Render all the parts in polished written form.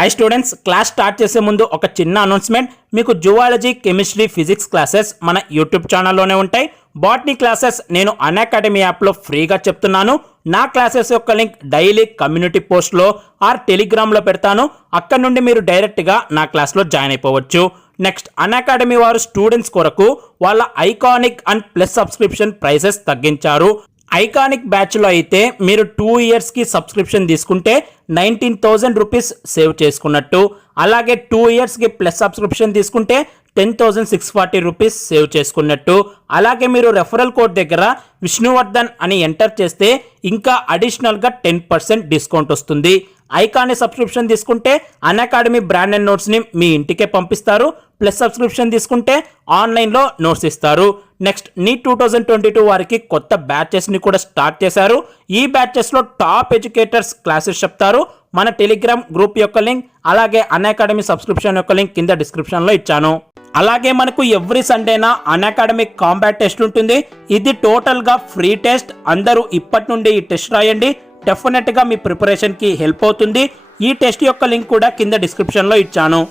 Hi students, class start చేసే ముందు ఒక చిన్న అనౌన్స్మెంట్. మీకు జువాలజీ, కెమిస్ట్రీ, ఫిజిక్స్ క్లాసెస్ మన యూట్యూబ్ ఛానల్లోనే ఉంటాయి. బాటనీ క్లాసెస్ నేను అన్అకాడమీ యాప్లో ఫ్రీగా చెప్తున్నాను. నా క్లాసెస్ యొక్క లింక్ డైలీ కమ్యూనిటీ పోస్ట్లో ఆర్ టెలిగ్రామ్లో పెడతాను. అక్కడ నుండి మీరు డైరెక్ట్గా నా క్లాస్లో జాయిన్ అయిపోవచ్చు. నెక్స్ట్, అన్అకాడమీ వారు స్టూడెంట్స్ కొరకు వాళ్ళ iconic and plus subscription prices తగ్గించారు. ఐకానిక్ బ్యాచ్లో అయితే మీరు 2 ఇయర్స్కి సబ్స్క్రిప్షన్ తీసుకుంటే 19,000 రూపీస్ సేవ్ చేసుకున్నట్టు. అలాగే 2 ఇయర్స్కి ప్లస్ సబ్స్క్రిప్షన్ తీసుకుంటే 10,640 రూపీస్ సేవ్ చేసుకున్నట్టు. అలాగే మీరు రెఫరల్ కోడ్ దగ్గర విష్ణువర్ధన్ అని ఎంటర్ చేస్తే ఇంకా అడిషనల్గా 10% డిస్కౌంట్ వస్తుంది. ఐకానిక్ సబ్స్క్రిప్షన్ తీసుకుంటే అన్అకాడమీ బ్రాండెడ్ నోట్స్ని మీ ఇంటికే పంపిస్తారు. ప్లస్ సబ్స్క్రిప్షన్ తీసుకుంటే ఆన్లైన్లో నోట్స్ ఇస్తారు. నెక్స్ట్, నీట్ 2022 వారికి కొత్త బ్యాచెస్ని కూడా స్టార్ట్ చేశారు. ఈ బ్యాచెస్లో టాప్ ఎడ్యుకేటర్స్ క్లాసెస్ చెప్తారు. మన టెలిగ్రామ్ గ్రూప్ యొక్క లింక్ అలాగే అన్అకాడమీ సబ్స్క్రిప్షన్ యొక్క లింక్ కింద డిస్క్రిప్షన్లో ఇచ్చాను. అలాగే మనకు ఎవ్రీ సండేనా అన్అకాడమీ కాంబాట్ టెస్ట్ ఉంటుంది. ఇది టోటల్గా ఫ్రీ టెస్ట్. అందరూ ఇప్పటి నుండి ఈ టెస్ట్ రాయండి. డెఫినెట్గా మీ ప్రిపరేషన్కి హెల్ప్ అవుతుంది. ఈ టెస్ట్ యొక్క లింక్ కూడా కింద డిస్క్రిప్షన్లో ఇచ్చాను.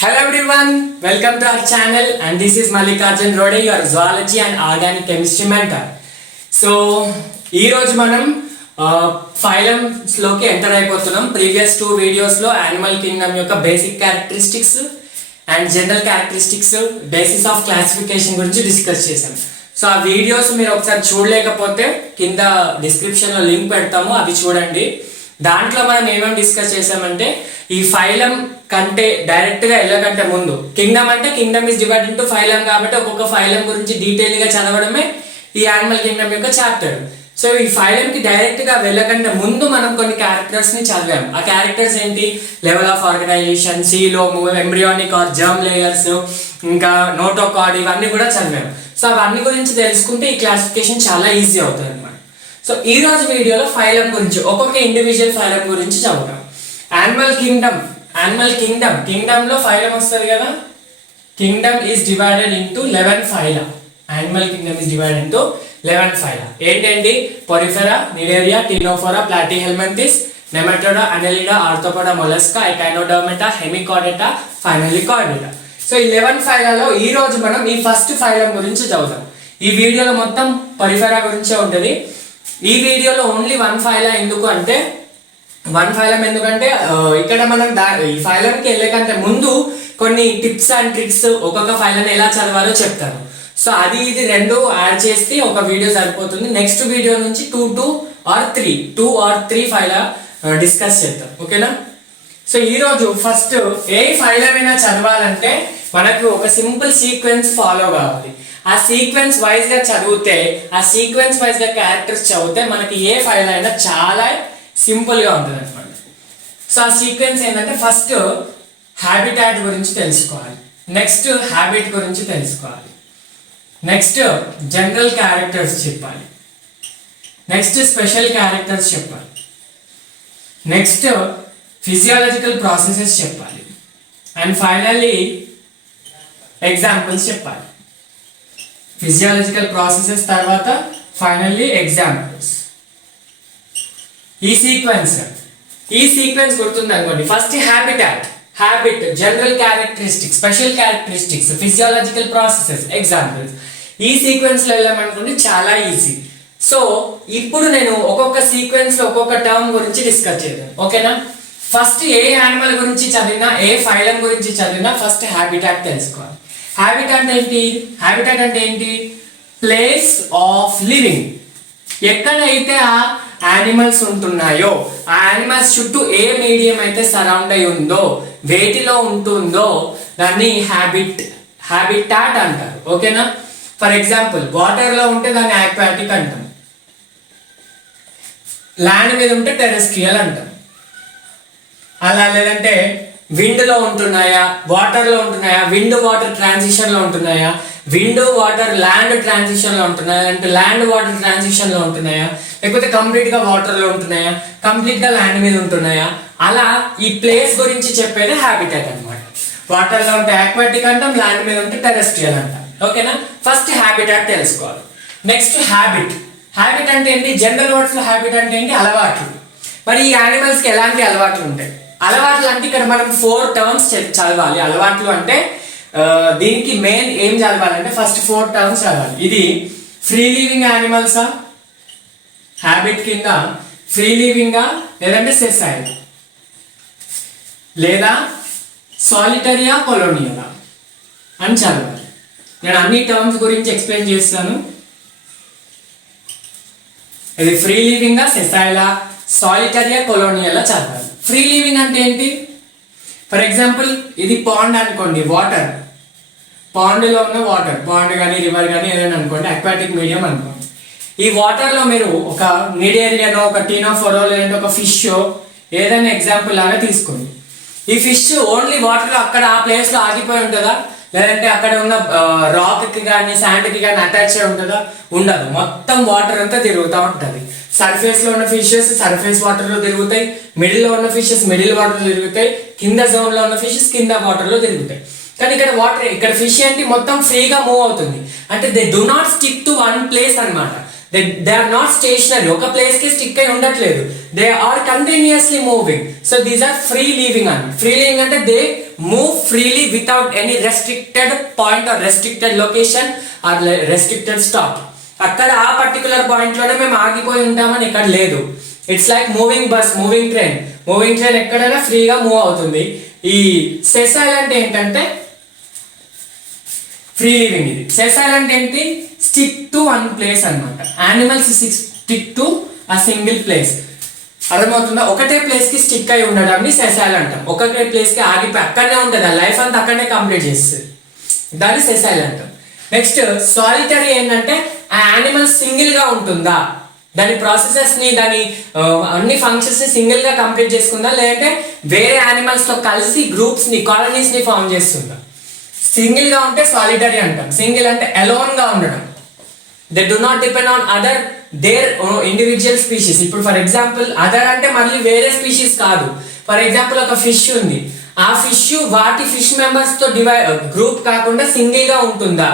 Hello everyone, welcome to our channel and this is Mallikarjun Rode, your zoology and organic chemistry mentor. So, ఈ రోజు మనం ఫైలమ్స్ లోకి ఎంటర్ అయిపోతున్నాం. ప్రీవియస్ 2 వీడియోస్ లో యానిమల్ కింగ్డమ్ యొక్క basic characteristics and general characteristics, basis of classification గురించి discuss చేశాం. So ఆ వీడియోస్ మీరు ఒకసారి చూడలేకపోతే కింద డిస్క్రిప్షన్ లో లింక్ పెడతాము, అవి చూడండి. దాంట్లో మనం ఏమేమి డిస్కస్ చేసామంటే, ఈ ఫైలం కంటే డైరెక్ట్ గా వెళ్ళకంటే ముందు కింగ్డమ్ అంటే Kingdom is divided into phylum, కాబట్టి ఒక్కొక్క ఫైలం గురించి డీటెయిల్ గా చదవడమే ఈ యానిమల్ కింగ్డమ్ యొక్క చాప్టర్. సో ఈ ఫైలం కి డైరెక్ట్ గా వెళ్ళకంటే ముందు మనం కొన్ని క్యారెక్టర్స్ ని చదివాం. ఆ క్యారెక్టర్స్ ఏంటి? Level of organization, coelom, embryonic or germ layers, ఇంకా నోటోకార్డ్, ఇవన్నీ కూడా చదివాం. సో అవన్నీ గురించి తెలుసుకుంటే ఈ క్లాసిఫికేషన్ చాలా ఈజీ అవుతుంది అనమాట. సో ఈ రోజు వీడియోలో ఫైలం గురించి, ఒక్కొక్క ఇండివిజువల్ ఫైలం గురించి చదువుతాం. యానిమల్ కింగ్డమ్ లో ఫైలం వస్తుంది కదా. Kingdom is divided into 11 phyla. Animal kingdom is divided into 11 phyla. ఏంటండి? Porifera, Cnidaria, Ctenophora, Platyhelminthes, Nematoda, Annelida, Arthropoda, Mollusca, Echinodermata, Hemichordata, finally Chordata. So 11 ఫైలాలో ఈ రోజు మనం ఈ ఫస్ట్ ఫైలం గురించి చదువుతాం. ఈ వీడియోలో మొత్తం పొరిఫెరా గురించే ఉంటుంది. ఈ వీడియోలో ఓన్లీ 1 ఫైలా. ఎందుకు అంటే 1 ఫైలం ఎందుకంటే ఇక్కడ మనం ఈ ఫైలంకి వెళ్ళకంటే ముందు కొన్ని టిప్స్ అండ్ ట్రిక్స్ ఒక్కొక్క ఫైలం ఎలా చదవాలో చెప్తాను. సో అది ఇది రెండు యాడ్ చేస్తే ఒక వీడియో సరిపోతుంది. నెక్స్ట్ వీడియో నుంచి 2 ఆర్ 3 ఫైలా డిస్కస్ చేద్దాం, ఓకేనా? సో ఈరోజు ఫస్ట్ ఏ ఫైలం అయినా చదవాలంటే మనకు ఒక సింపుల్ సీక్వెన్స్ ఫాలో కావాలి. ఆ సీక్వెన్స్ వైజ్ గా చదివితే, ఆ సీక్వెన్స్ వైజ్ గా క్యారెక్టర్స్ చదివితే మనకి ఏ ఫైల్ అయినా చాలా సింపుల్ గా ఉంటుంది అనమాట. సో ఆ సీక్వెన్స్ ఏంటంటే, ఫస్ట్ హ్యాబిటాట్ గురించి తెలుసుకోవాలి, నెక్స్ట్ హ్యాబిట్ గురించి తెలుసుకోవాలి, నెక్స్ట్ జనరల్ క్యారెక్టర్స్ చెప్పాలి, నెక్స్ట్ స్పెషల్ క్యారెక్టర్స్ చెప్పాలి, నెక్స్ట్ ఫిజియాలజికల్ ప్రాసెసెస్ చెప్పాలి, అండ్ ఫైనల్లీ ఎగ్జాంపుల్స్ చెప్పాలి. ఫిజియాలజికల్ ప్రాసెసెస్ తర్వాత ఫైనల్లీ ఎగ్జాంపుల్స్. ఈ సీక్వెన్స్ గుర్తుంది అనుకోండి. First habit, general characteristics, special characteristics, physiological processes, examples. ఈ సీక్వెన్స్ లో వెళ్ళామనుకోండి, చాలా ఈజీ. సో ఇప్పుడు నేను ఒక్కొక్క సీక్వెన్స్ లో ఒక్కొక్క టర్మ్ గురించి డిస్కస్ చేద్దాం, ఓకేనా? ఫస్ట్ ఏ యానిమల్ గురించి చదివినా, ఏ ఫైలం గురించి చదివినా ఫస్ట్ హ్యాబిటాట్ తెలుసుకోవాలి. హ్యాబిటాట్ అంటే ఏంటి? Place of living. ఎక్కడైతే ఆ యానిమల్స్ ఉంటున్నాయో, ఆ యానిమల్స్ చుట్టూ ఏ మీడియం అయితే సరౌండ్ అయి ఉందో, వేటిలో ఉంటుందో దాన్ని హ్యాబిటాట్ అంటారు, ఓకేనా? ఫర్ ఎగ్జాంపుల్, వాటర్ లో ఉంటే దాన్ని ఆక్వాటిక్ అంటాం, ల్యాండ్ మీద ఉంటే టెరెస్ట్రియల్ అంటాం. అలా లేదంటే విండ్ లో ఉంటున్నాయా, వాటర్ లో ఉంటున్నాయా, విండ్ వాటర్ ట్రాన్సిషన్ లో ఉంటున్నాయా, విండ్ వాటర్ ల్యాండ్ ట్రాన్సిషన్ లో ఉంటున్నాయా, అంటే ల్యాండ్ వాటర్ ట్రాన్సిషన్ లో ఉంటున్నాయా, లేకపోతే కంప్లీట్ గా వాటర్ లో ఉంటున్నాయా, కంప్లీట్ గా ల్యాండ్ మీద ఉంటున్నాయా, అలా ఈ ప్లేస్ గురించి చెప్పేది హ్యాబిటాట్ అనమాట. వాటర్ లో ఉంటే ఆక్వాటిక్ అంటాం, ల్యాండ్ మీద ఉంటే టెరెస్ట్రియల్ అంటాం, ఓకేనా? ఫస్ట్ హ్యాబిటాట్ తెలుసుకోవాలి. నెక్స్ట్ హ్యాబిట్ అంటే ఏంటి? జనరల్ వర్డ్స్ లో హ్యాబిట్ అంటే ఏంటి? అలవాట్లు. మరి ఈ యానిమల్స్ కి ఎలాంటి అలవాట్లు ఉంటాయి? అలవాట్లు అంటే ఇక్కడ మనం 4 టర్మ్స్ చదవాలి. అలవాట్లు అంటే దీనికి మెయిన్ ఏం చదవాలంటే ఫస్ట్ 4 టర్మ్స్ చదవాలి. ఇది ఫ్రీ లివింగ్ యానిమల్సా, హ్యాబిట్ కింద ఫ్రీ లివింగా, లేదంటే సెసైల్, లేదా సాలిటరియా కొలోనియలా అని చదవాలి. నేను అన్ని టర్మ్స్ గురించి ఎక్స్ప్లెయిన్ చేస్తాను. ఇది ఫ్రీ లివింగ్ సెసైలా, సాలిటరియా కొలోనియలా చదవాలి. ఫ్రీ లివింగ్ అంటే ఏంటి? ఫర్ ఎగ్జాంపుల్ ఇది పాండ్ అనుకోండి, వాటర్, పాండ్లో ఉన్న వాటర్, పాండ్ కానీ రివర్ కానీ ఏదైనా అనుకోండి, అక్వాటిక్ మీడియం అనుకోండి. ఈ వాటర్లో మీరు ఒక నిడేరియానో, ఒక టీనోఫోరో, లేదంటే ఒక ఫిష్ ఏదైనా ఎగ్జాంపుల్ లాగా తీసుకోండి. ఈ ఫిష్ ఓన్లీ వాటర్లో అక్కడ ఆ ప్లేస్లో ఆగిపోయి ఉంటుందా, లేదంటే అక్కడ ఉన్న రాక్కి కానీ శాండ్కి కానీ అటాచ్ అయి ఉంటుందా? ఉండదు. మొత్తం వాటర్ అంతా తిరుగుతూ ఉంటుంది. సర్ఫేస్లో ఉన్న ఫిషెస్ సర్ఫేస్ వాటర్లో తిరుగుతాయి, మిడిల్లో ఉన్న ఫిషెస్ మిడిల్ వాటర్లో తిరుగుతాయి, కింద జోన్లో ఉన్న ఫిషెస్ కింద వాటర్లో తిరుగుతాయి. కానీ ఇక్కడ ఫిష్ ఏంటి, మొత్తం ఫ్రీగా మూవ్ అవుతుంది. అంటే they do not stick to one place అనమాట. దే ఆర్ నాట్ స్టేషనరీ, ఒక ప్లేస్ కి స్టిక్ అయి ఉండట్లేదు. They are continuously moving. So these are free living అన్నమాట. ఫ్రీ లివింగ్ అంటే they move freely without any restricted point or restricted location or restricted stop. అక్కడ ఆ particular point లోనే మేము ఆగిపోయి ఉంటామని ఇక్కడ లేదు. It's like moving bus, moving train. Moving train ఎక్కడైనా ఫ్రీగా మూవ్ అవుతుంది. ఈ సెసైల్ అంటే ఏంటంటే ఫ్రీ లివింగ్. ఇది సెసైల్ అంటే ఏంటి, స్టిక్ టు వన్ ప్లేస్ అన్నమాట. Animals stick to a single place. అర్థమవుతుందా? ఒకటే ప్లేస్ కి స్టిక్ అయి ఉండడాన్ని సెసైల్ అంటాం. ఒకటే ప్లేస్ కి ఆగిపోయి అక్కడనే ఉంటుంది, లైఫ్ అంతా అక్కడనే కంప్లీట్ చేస్తుంది, దాన్ని సెసైల్ అంటాం. నెక్స్ట్ సాలిటరీ ఏంటంటే ఆ యానిమల్ సింగిల్ గా ఉంటుందా, దాని ప్రాసెసెస్ ని, దాని అన్ని ఫంక్షన్స్ ని సింగిల్ గా కంప్లీట్ చేసుకుందా, లేదంటే వేరే యానిమల్స్ తో కలిసి గ్రూప్స్ ని, కాలనీస్ ని ఫామ్ చేస్తుందా. సింగిల్ గా ఉంటే సాలిటరీ అంటాం. సింగిల్ అంటే అలోన్ గా ఉండడం. They do not depend on other there individual species. ఇప్పుడు ఫర్ ఎగ్జాంపుల్ అదర్ అంటే మళ్ళీ వేరే స్పీషీస్ కాదు. ఫర్ ఎగ్జాంపుల్ ఒక ఫిష్ ఉంది, ఆ ఫిష్ వాటి ఫిష్ మెంబర్స్ తో గ్రూప్ కాకుండా సింగిల్ గా ఉంటుందా,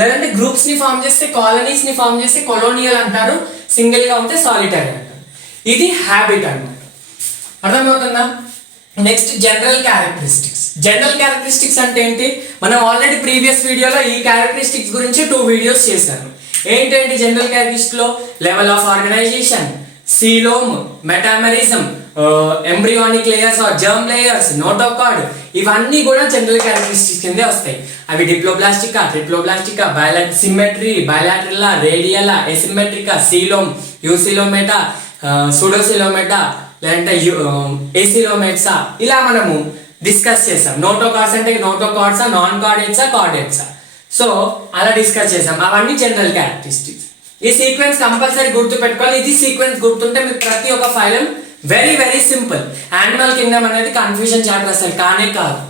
లేదంటే గ్రూప్స్ ని ఫామ్ చేస్తే, కాలనీస్ ని ఫామ్ చేస్తే కొలోనియల్ అంటారు. సింగిల్ గా ఉంటే సాలిటరీ అంటారు. ఇది హ్యాబిట్ అన్నమాట. అర్థమవుతుందా? Next general characteristics. General characteristics అంటే ఏంటి? మనం ఆల్రెడీ ప్రీవియస్ వీడియోలో ఈ క్యారెక్టరిస్టిక్స్ గురించి 2 వీడియోస్ చేశాను. ఏంటంటే జనరల్ క్యారెక్టరిస్టిక్స్ లో level of organisation, coelom, metamerism, embryonic layers or germ layers, notochord, ఇవన్నీ కూడా జనరల్ క్యారెక్టరిస్టిక్స్ కిందే వస్తాయి. అవి డిప్లోబ్లాస్టికా, ట్రిప్లోబ్లాస్టికా, సిమెట్రీ, బయలాటరలా, రేడియలా, ఎసిమెట్రికా, సీలోమ్, యూసిలోమేటా, సూడోసిలోమేటా, లేదంటే ఏసిలోమేట్సా, ఇలా మనము డిస్కస్ చేసాం. నోటోకార్డ్స్ అంటే నోటోకార్డ్సా, నాన్ కార్డేట్సా, కార్డేట్సా, సో అలా డిస్కస్ చేసాం. అవన్నీ జనరల్ క్యారెక్టరిస్టిక్స్. ఈ సీక్వెన్స్ కంపల్సరీ గుర్తు పెట్టుకోవాలి. ఇది సీక్వెన్స్ గుర్తుంటే మీకు ప్రతి ఒక్క phylum very very simple. Animal Kingdom అనేది కన్ఫ్యూజన్ చాప్టర్ అసలు కానే కాదు.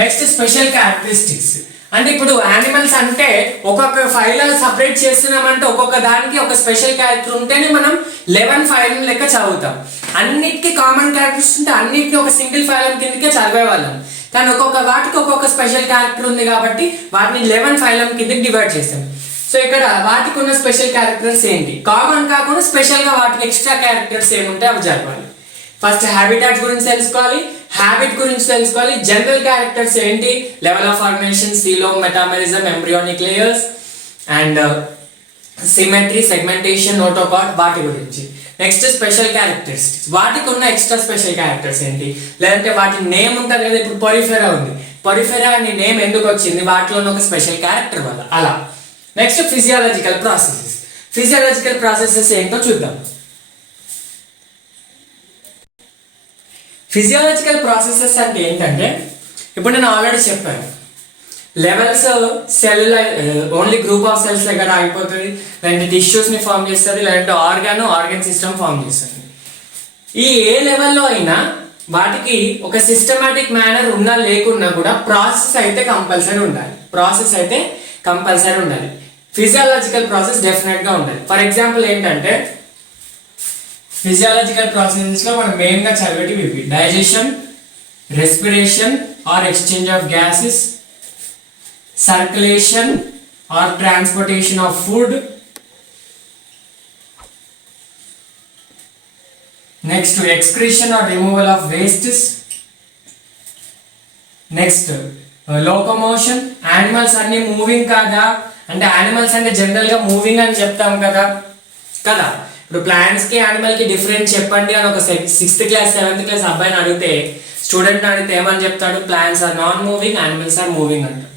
Next special characteristics. అంటే ఇప్పుడు యానిమల్స్ అంటే ఒక్కొక్క ఫైల్ సపరేట్ చేస్తున్నామంటే ఒక్కొక్క దానికి ఒక స్పెషల్ క్యారెక్టర్ ఉంటేనే మనం 11 ఫైల్ లెక్క చదువుతాం. అన్నిటికీ కామన్ క్యారెక్టర్స్ ఉంటే అన్నిటిని ఒక సింగిల్ ఫైలం కిందకే చదివేవాళ్ళం. కానీ ఒక్కొక్క వాటికి ఒక్కొక్క స్పెషల్ క్యారెక్టర్ ఉంది కాబట్టి వాటిని 11 ఫైలం కిందకి డివైడ్ చేస్తాం. సో ఇక్కడ వాటికి ఉన్న స్పెషల్ క్యారెక్టర్స్ ఏంటి, కామన్ కాకుండా స్పెషల్ గా వాటికి ఎక్స్ట్రా క్యారెక్టర్స్ ఏముంటే అవి చదవాలి. ఫస్ట్ హ్యాబిటాట్స్ గురించి తెలుసుకోవాలి, హ్యాబిట్ గురించి తెలుసుకోవాలి. జనరల్ క్యారెక్టర్స్ ఏంటి, level of organisation, coelom, metamerism, embryonic layers and symmetry, segmentation, notochord, వాటి గురించి. Next special characteristics. వాటికి ఉన్న ఎక్స్ట్రా స్పెషల్ క్యారెక్టర్స్ ఏంటి, లేదంటే వాటి నేమ్ ఉంటుంది కదా. ఇప్పుడు పొరిఫెరా ఉంది, పొరిఫెరా అనే నేమ్ ఎందుకు వచ్చింది, వాటిలో ఒక స్పెషల్ క్యారెక్టర్ వల్ల, అలా. Next physiological processes. Physiological processes ఏంటో చూద్దాం. ఫిజియాలజికల్ ప్రాసెసెస్ అంటే ఏంటంటే ఇప్పుడు నేను ఆల్రెడీ చెప్పాను, levels cell only group of cells దగ్గర ఆగిపోతుంది, లేదంటే టిష్యూస్ని ఫామ్ చేస్తుంది, లేదంటే ఆర్గన్ సిస్టమ్ ఫామ్ చేస్తుంది. ఈ ఏ లెవెల్లో అయినా వాటికి ఒక సిస్టమాటిక్ మేనర్ ఉన్నా లేకున్నా కూడా ప్రాసెస్ అయితే కంపల్సరీ ఉండాలి. ప్రాసెస్ అయితే కంపల్సరీ ఉండాలి. ఫిజియాలజికల్ ప్రాసెస్ డెఫినెట్గా ఉండాలి. ఫర్ ఎగ్జాంపుల్ ఏంటంటే ఫిజియాలజికల్ ప్రాసెసెస్ లో మనం మెయిన్ గా చదివేటివి ఇవి: digestion, respiration or exchange of gases, circulation or transportation of food, next excretion or removal of wastes. Next locomotion. Animals అన్ని మూవింగ్ కాదా అంటే యానిమల్స్ అంటే జనరల్ గా మూవింగ్ అని చెప్తాం కదా కదా ఇప్పుడు ప్లాంట్స్ కి యానిమల్ కి డిఫరెన్స్ చెప్పండి అని ఒక 6th క్లాస్ 7th క్లాస్ అబ్బాయిని అడిగితే స్టూడెంట్ అడిగితే ఏమని చెప్తాడు, plants are non moving, animals are moving అంటాడు.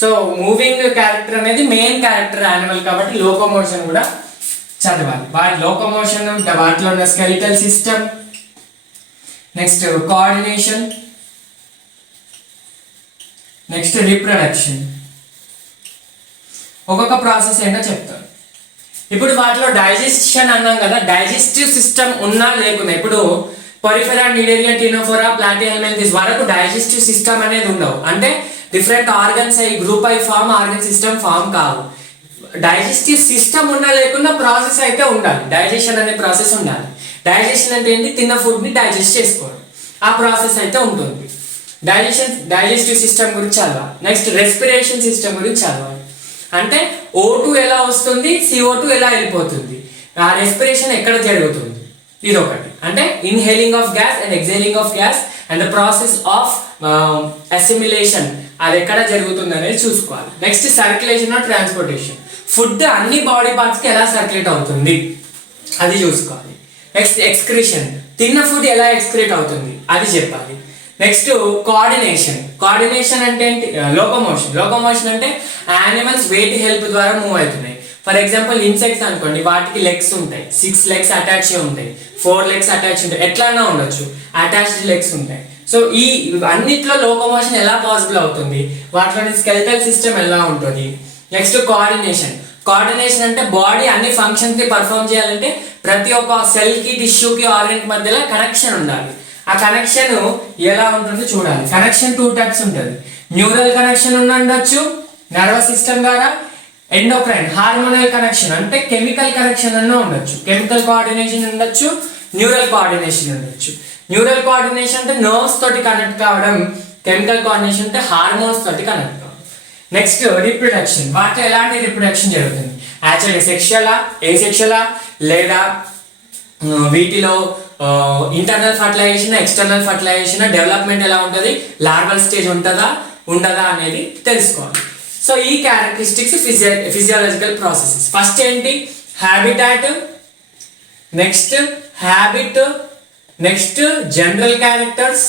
సో మూవింగ్ క్యారెక్టర్ అనేది మెయిన్ క్యారెక్టర్ యానిమల్ కాబట్టి లోకోమోషన్ కూడా చదవాలి. వాటి లోకోమోషన్ వాటిలో ఉన్న skeletal system. Next coordination. Next reproduction. ఒక్కొక్క ప్రాసెస్ ఏంటో చెప్తాను. ఇప్పుడు వాటిలో డైజెషన్ అన్నాం కదా, డైజెస్టివ్ సిస్టమ్ ఉన్నా లేకున్నా ఇప్పుడు పొరిఫెరా, నిడేరియా, టినోఫోరా, ప్లాటిహెల్మింథస్ వరకు డైజెస్టివ్ సిస్టమ్ అనేది ఉండవు. అంటే డిఫరెంట్ ఆర్గన్స్ అయి గ్రూప్ అయి ఫామ్ ఆర్గన్ సిస్టమ్ ఫామ్ కావు. డైజెస్టివ్ సిస్టమ్ ఉన్నా లేకున్నా ప్రాసెస్ అయితే ఉండాలి. డైజెషన్ అనే ప్రాసెస్ ఉండాలి. డైజెషన్ అంటే ఏంటి, తిన్న ఫుడ్ ని డైజెస్ట్ చేసుకోవడం, ఆ ప్రాసెస్ అయితే ఉంటుంది. డైజెస్టివ్ సిస్టమ్ గురించి చదవాలి. నెక్స్ట్ రెస్పిరేషన్ సిస్టమ్ గురించి చదవాలి. అంటే O2 ఎలా వస్తుంది, CO2 ఎలా వెళ్ళిపోతుంది, ఆ రెస్పిరేషన్ ఎక్కడ జరుగుతుంది, ఇది ఒకటి. అంటే inhaling of gas and exhaling of gas and the process of assimilation అది ఎక్కడ జరుగుతుంది అనేది చూసుకోవాలి. Next circulation or transportation, food అన్ని బాడీ పార్ట్స్ కి ఎలా సర్క్యులేట్ అవుతుంది అది చూసుకోవాలి. నెక్స్ట్ ఎక్స్క్రీషన్, తిన్న ఫుడ్ ఎలా ఎక్స్క్రీట్ అవుతుంది అది చెప్పాలి. Next coordination. కోఆర్డినేషన్ అంటే ఏంటి, లోకోమోషన్. లోకోమోషన్ అంటే యానిమల్స్ వెయిట్ హెల్ప్ ద్వారా మూవ్ అవుతున్నాయి. ఫర్ ఎగ్జాంపుల్ ఇన్సెక్ట్స్ అనుకోండి, వాటికి లెగ్స్ ఉంటాయి, 6 లెగ్స్ అటాచ్ ఉంటాయి, 4 లెగ్స్ అటాచ్ ఉంటాయి, ఎట్లన్నా ఉండొచ్చు, అటాచ్డ్ లెగ్స్ ఉంటాయి. సో ఈ అన్నిట్లో లోకోమోషన్ ఎలా పాసిబుల్ అవుతుంది, వాటిలోని స్కెలిటల్ సిస్టమ్ ఎలా ఉంటుంది. Next coordination. కోఆర్డినేషన్ అంటే బాడీ అన్ని ఫంక్షన్స్ ని పర్ఫామ్ చేయాలంటే ప్రతి ఒక్క సెల్ కి, టిష్యూకి, ఆర్గన్ కి మధ్యలో కనెక్షన్ ఉండాలి. ఆ కనెక్షన్ ఎలా ఉంటుందో చూడాలి. కనెక్షన్ 2 టైప్స్ ఉంటుంది. న్యూరల్ కనెక్షన్ ఉండొచ్చు నర్వస్ సిస్టమ్ ద్వారా, ఎండోక్రైన్ హార్మోనల్ కనెక్షన్ అంటే కెమికల్ కనెక్షన్ అన్న ఉండొచ్చు, కెమికల్ కోఆర్డినేషన్ ఉండొచ్చు, న్యూరల్ కోఆర్డినేషన్ ఉండొచ్చు. న్యూరల్ కోఆర్డినేషన్ అంటే నర్వ్స్ తోటి కనెక్ట్ కావడం, కెమికల్ కోఆర్డినేషన్ అంటే హార్మోన్స్ తోటి కనెక్ట్ కావడం. Next reproduction. వాటిలో ఎలాంటి రీప్రొడక్షన్ జరుగుతుంది, యాక్చువల్గా సెక్షువలా, ఏసెక్షువలా, లేదా వీటిలో internal fertilisation, external fertilisation, development ఎలా ఉంటుంది, లార్వల్ స్టేజ్ ఉంటుందా ఉండదా అనేది తెలుసుకోవాలి. సో ఈ క్యారెక్టరిస్టిక్స్ ఫిజియాలజికల్ ప్రాసెసెస్. ఫస్ట్ ఏంటి, habitat, next habit, next general characters,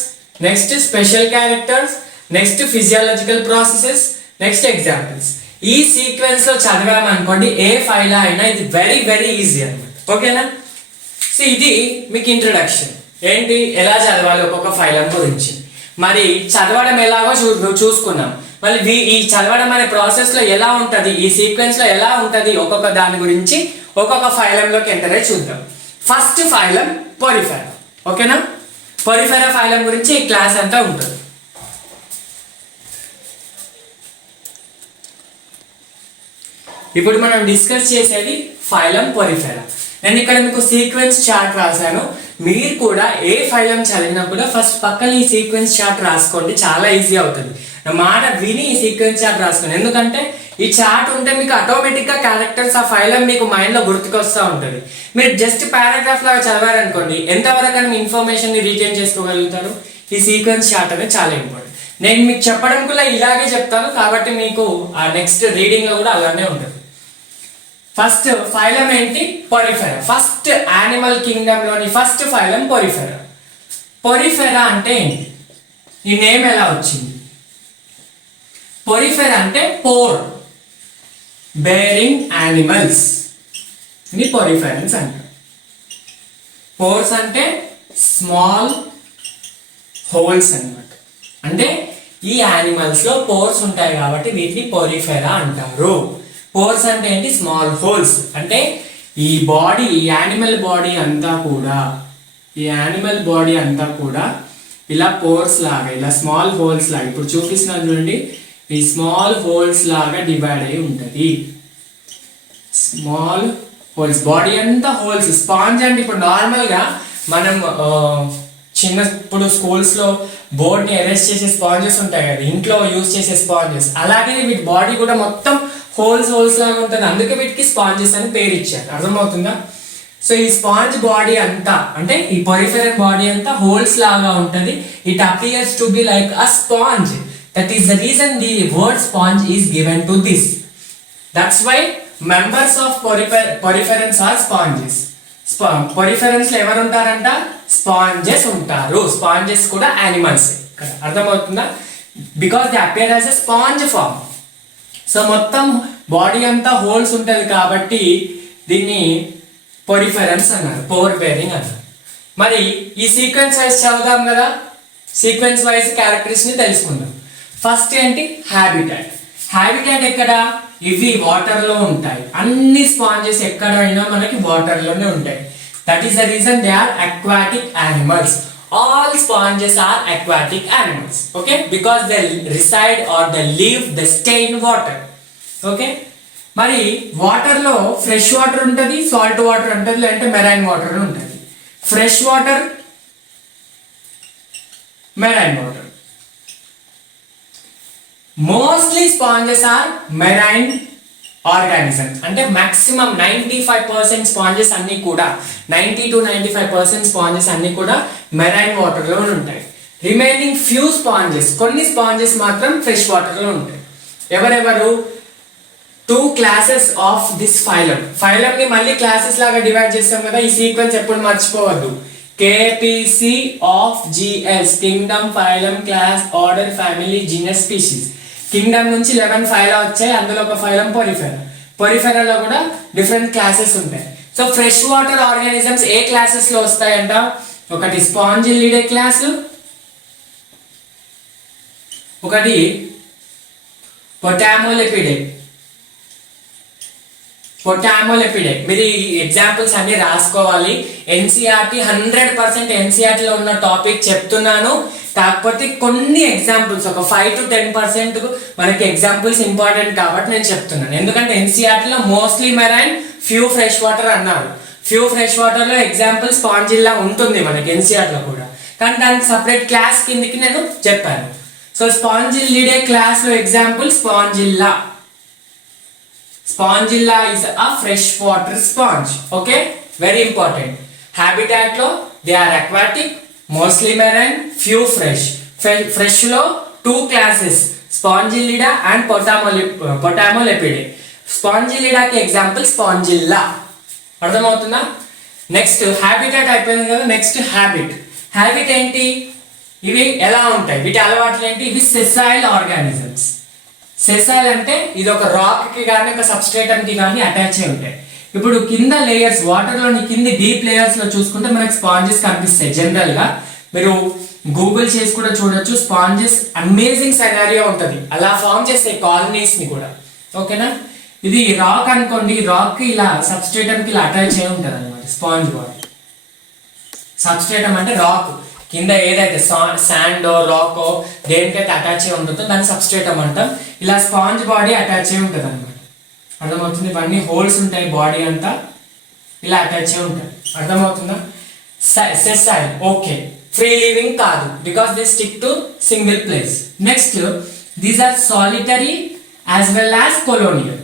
next special characters, next physiological processes, next examples. ఈ సీక్వెన్స్ లో చదివామనుకోండి ఏ ఫైల్ అయినా ఇది వెరీ వెరీ ఈజీ అన్నమాట. ఓకేనా. సో ఇది మీకు ఇంట్రడక్షన్, ఏంటి ఎలా చదవాలి ఒక్కొక్క ఫైలం గురించి. మరి చదవడం ఎలాగో చూసుకున్నాం. మళ్ళీ ఈ చదవడం అనే ప్రాసెస్ లో ఎలా ఉంటుంది, ఈ సీక్వెన్స్ లో ఎలా ఉంటుంది, ఒక్కొక్క దాని గురించి ఒక్కొక్క ఫైలంలోకి ఎంటర్ అయ్యి చూద్దాం. First phylum Porifera. ఓకేనా. పొరిఫెరా ఫైలం గురించి ఈ క్లాస్ అంతా ఉంటుంది. ఇప్పుడు మనం డిస్కస్ చేసేది ఫైలం పొరిఫెరా. నేను ఇక్కడ మీకు సీక్వెన్స్ చార్ట్ రాశాను. మీరు కూడా ఏ ఫైలం చదివినా కూడా ఫస్ట్ పక్కన ఈ సీక్వెన్స్ చార్ట్ రాసుకోండి, చాలా ఈజీ అవుతుంది. నా మాట విని ఈ సీక్వెన్స్ చార్ట్ రాసుకోండి. ఎందుకంటే ఈ చార్ట్ ఉంటే మీకు ఆటోమేటిక్గా క్యారెక్టర్స్ ఆ ఫైలం మీకు మైండ్లో గుర్తుకొస్తూ ఉంటుంది. మీరు జస్ట్ పారాగ్రాఫ్ లాగా చదివారనుకోండి, ఎంతవరకు అని ఇన్ఫర్మేషన్ రిటైన్ చేసుకోగలుగుతారు. ఈ సీక్వెన్స్ చార్ట్ అనేది చాలా ఇంపార్టెంట్. నేను మీకు చెప్పడం కూడా ఇలాగే చెప్తాను కాబట్టి మీకు ఆ నెక్స్ట్ రీడింగ్లో కూడా అలానే ఉంటుంది. ఫస్ట్ ఫైలం ఏంటి, పొరిఫెరా. ఫస్ట్ యానిమల్ కింగ్డమ్ లోని ఫస్ట్ ఫైలం పొరిఫెరా. పొరిఫెరా అంటే ఏంటి, ఈ నేమ్ ఎలా వచ్చింది, పొరిఫెరా అంటే పోర్ బేరింగ్ యానిమల్స్ ని పొరిఫెరన్స్ అంటారు. పోర్స్ అంటే స్మాల్ హోల్స్ అన్నమాట. అంటే ఈ యానిమల్స్ లో పోర్స్ ఉంటాయి కాబట్టి వీటిని పొరిఫెరా అంటారు. పోర్స్ అంటే ఏంటి, స్మాల్ హోల్స్. అంటే ఈ బాడీ, ఈ యానిమల్ బాడీ అంతా కూడా, ఈ యానిమల్ బాడీ అంతా కూడా ఇలా పోర్స్ లాగా, ఇలా స్మాల్ హోల్స్ లాగా, ఇప్పుడు చూపిస్తున్నాను చూడండి, ఈ స్మాల్ హోల్స్ లాగా డివైడ్ అయి ఉంటుంది. స్మాల్ హోల్స్, బాడీ అంతా హోల్స్. స్పాంజ్ అంటే ఇప్పుడు నార్మల్గా మనం చిన్నప్పుడు స్కూల్స్లో బోర్డ్ని ఎరేస్ చేసే స్పాంజెస్ ఉంటాయి కదా, ఇంట్లో యూజ్ చేసే స్పాంజెస్, అలాగే వీటి బాడీ కూడా మొత్తం హోల్స్ లాగా ఉంటుంది. అందుకే వీటికి స్పాంజెస్ అని పేరు ఇచ్చారు. అర్థమవుతుందా. సో ఈ స్పాంజ్ బాడీ అంతా అంటే ఈ పొరిఫెరల్ బాడీ అంతా హోల్స్ లాగా ఉంటుంది. It appears to be like a sponge. That is the reason the word sponge is given to this. That's why members of poriferans are sponges. Poriferans లో ఎవరు ఉంటారంట? స్పాంజెస్ ఉంటారు. స్పాంజెస్ కూడా యానిమల్స్. అర్థమవుతుందా? Because they appear as a sponge form. So మొత్తం body అంతా holes ఉంటుంది కాబట్టి దీన్ని పొరిఫెరెన్స్ అన్నారు, పోర్ బేరింగ్ అన్నారు. మరి ఈ సీక్వెన్స్ వైజ్ చదువుదాం కదా. సీక్వెన్స్ వైజ్ క్యారెక్టర్స్ ని తెలుసుకుందాం. ఫస్ట్ ఏంటి? హ్యాబిటాట్. హ్యాబిటాట్ ఎక్కడ? ఇవి వాటర్ లో ఉంటాయి. అన్ని స్పాంజెస్ ఎక్కడైనా మనకి వాటర్ లోనే ఉంటాయి. That is the reason they are aquatic animals. All sponges are aquatic animals, okay, because they reside or they live, they stay in water, okay. మరి వాటర్ లో ఫ్రెష్ వాటర్ ఉంటుంది, సాల్ట్ వాటర్ ఉంటుంది, లేదంటే marine water ఉంటుంది. Fresh water, marine water. Mostly sponges are marine organisms. అంటే maximum 95% sponges అన్ని కూడా 90 to 95% sponges అన్ని కూడా మెరైన్ వాటర్ లో ఉంటాయి. రిమైనింగ్ ఫ్యూ స్పాంజెస్, కొన్ని స్పాంజెస్ మాత్రం ఫ్రెష్ వాటర్ లో ఉంటాయి. ఎవరెవరు? 2 classes of this phylum. Phylum ని మళ్ళీ క్లాసెస్ లాగా డివైడ్ చేస్తాం కదా. ఈ సీక్వెన్స్ ఎప్పుడు మర్చిపోవద్దు. KPC of GS, Kingdom, phylum, class, order, family, genus, species. Kingdom నుంచి 11 ఫైలా వచ్చాయి. అందులో ఒక ఫైలం పొరిఫెరా. పొరిఫెరాలో కూడా డిఫరెంట్ క్లాసెస్ ఉంటాయి. సో ఫ్రెష్ వాటర్ ఆర్గానిజమ్స్ ఏ క్లాసెస్ లో వస్తాయంట? ఒకటి స్పాంజిల్లిడే క్లాస్, ఒకటి పొటామోలెపిడే. పొటామోలెపిడే. మీరు ఈ ఎగ్జాంపుల్స్ అన్ని రాసుకోవాలి. NCERT 100% NCERT లో ఉన్న టాపిక్ చెప్తున్నాను. కాకపోతే కొన్ని ఎగ్జాంపుల్స్, ఒక 5 to 10% మనకి ఎగ్జాంపుల్స్ ఇంపార్టెంట్ కాబట్టి నేను చెప్తున్నాను. ఎందుకంటే NCERT లో mostly marine, few fresh water అన్నారు. ఫ్యూ ఫ్రెష్ వాటర్ లో ఎగ్జాంపుల్ స్పాంజిల్లా ఉంటుంది మనకి NCERT లో కూడా. కానీ దానికి సపరేట్ క్లాస్ కిందకి నేను చెప్పాను. సో స్పాంజిల్లిడే క్లాస్ లో example spongilla. Spongilla is a freshwater sponge. Okay, very important. Habitat lo they are aquatic, mostly marine, few fresh. Fresh lo 2 classes, Spongillida and Potamolepidae. Spongillida ki example Spongilla. అర్థమవుతుందా? Next habitat అయిపోయింది కదా. Next habit. Habit ఏంటి? ఇవి ఎలా ఉంటాయి, వీటి అలవాట్లు ఏంటి? ఇవి సెసైల్ ఆర్గానిజమ్స్. సెసైల్ అంటే ఇది ఒక రాక్ కి కానీ ఒక సబ్స్ట్రేటమ్ కి కానీ అటాచ్ అయి ఉంటాయి. ఇప్పుడు కింద లేయర్స్, వాటర్ లోని కింది డీప్ లేయర్స్ లో చూసుకుంటే మనకి స్పాంజెస్ కనిపిస్తాయి. జనరల్ గా మీరు గూగుల్ చేసి కూడా చూడొచ్చు. స్పాంజెస్ అమేజింగ్ సెనారియో ఉంటుంది, అలా ఫామ్ చేస్తాయి కాలనీస్ ని కూడా. ఓకేనా? ఇది రాక్ అనుకోండి, రాక్ కి ఇలా సబ్స్ట్రేటమ్ కి ఇలా అటాచ్ అయి ఉంటుంది అనమాట స్పాంజ్ బాడీ. సబ్స్ట్రేటమ్ అంటే రాక్ కింద ఏదైతే శాండ్ రాకో దేనికైతే అటాచ్ అయి ఉంటుందో దాన్ని సబ్స్ట్రేటమ్ అంటాం. ఇలా స్పాంజ్ బాడీ అటాచ్ అయి ఉంటుంది అనమాట. అర్థమవుతుంది? ఇవన్నీ హోల్స్ ఉంటాయి, బాడీ అంతా ఇలా అటాచ్ అయి ఉంటాయి. అర్థమవుతుందా? సెసైల్. ఓకే, ఫ్రీ లివింగ్ కాదు, because they stick to single place. Next, these are solitary as well as colonial.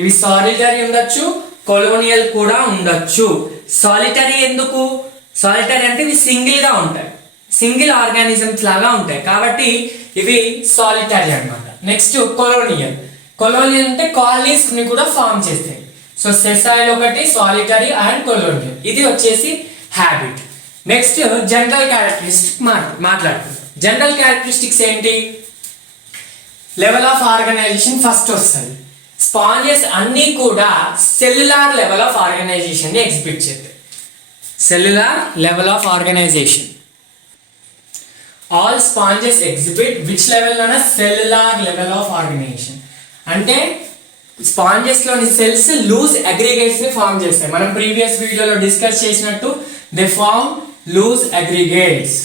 ఇవి సాలిటరీ ఉండొచ్చు, కొలోనియల్ కూడా ఉండొచ్చు. సాలిటరీ ఎందుకు? సాలిటరీ అంటే ఇవి సింగిల్ గా ఉంటాయి, సింగిల్ ఆర్గానిజమ్స్ లాగా ఉంటాయి కాబట్టి ఇవి సాలిటరీ అన్నమాట. Next colonial. కొలోనియల్ అంటే కాలనీస్ ని కూడా ఫామ్ చేస్తాయి. సో సెసైల్ ఒకటి, సాలిటరీ అండ్ కొలోనియల్. ఇది వచ్చేసి హ్యాబిట్. నెక్స్ట్ జనరల్ క్యారెక్టరిస్టిక్ మాట్లాడుతున్నాం. జనరల్ క్యారెక్టరిస్టిక్స్ ఏంటి? లెవెల్ ఆఫ్ ఆర్గనైజేషన్ ఫస్ట్ వస్తుంది. స్పాంజెస్ అన్ని కూడా సెల్యులార్ లెవెల్ ఆఫ్ ఆర్గనైజేషన్ ని ఎగ్జిబిట్ చేస్తాయి. Cellular level of organization. All sponges exhibit which level లోన? Cellular level of organization. అంటే స్పాంజెస్ లోని సెల్స్ లూజ్ అగ్రిగేట్స్ ని ఫామ్ చేస్తాయి. మనం ప్రీవియస్ వీడియోలో డిస్కస్ చేసినట్టు దే ఫార్మ్ లూజ్ అగ్రిగేట్స్.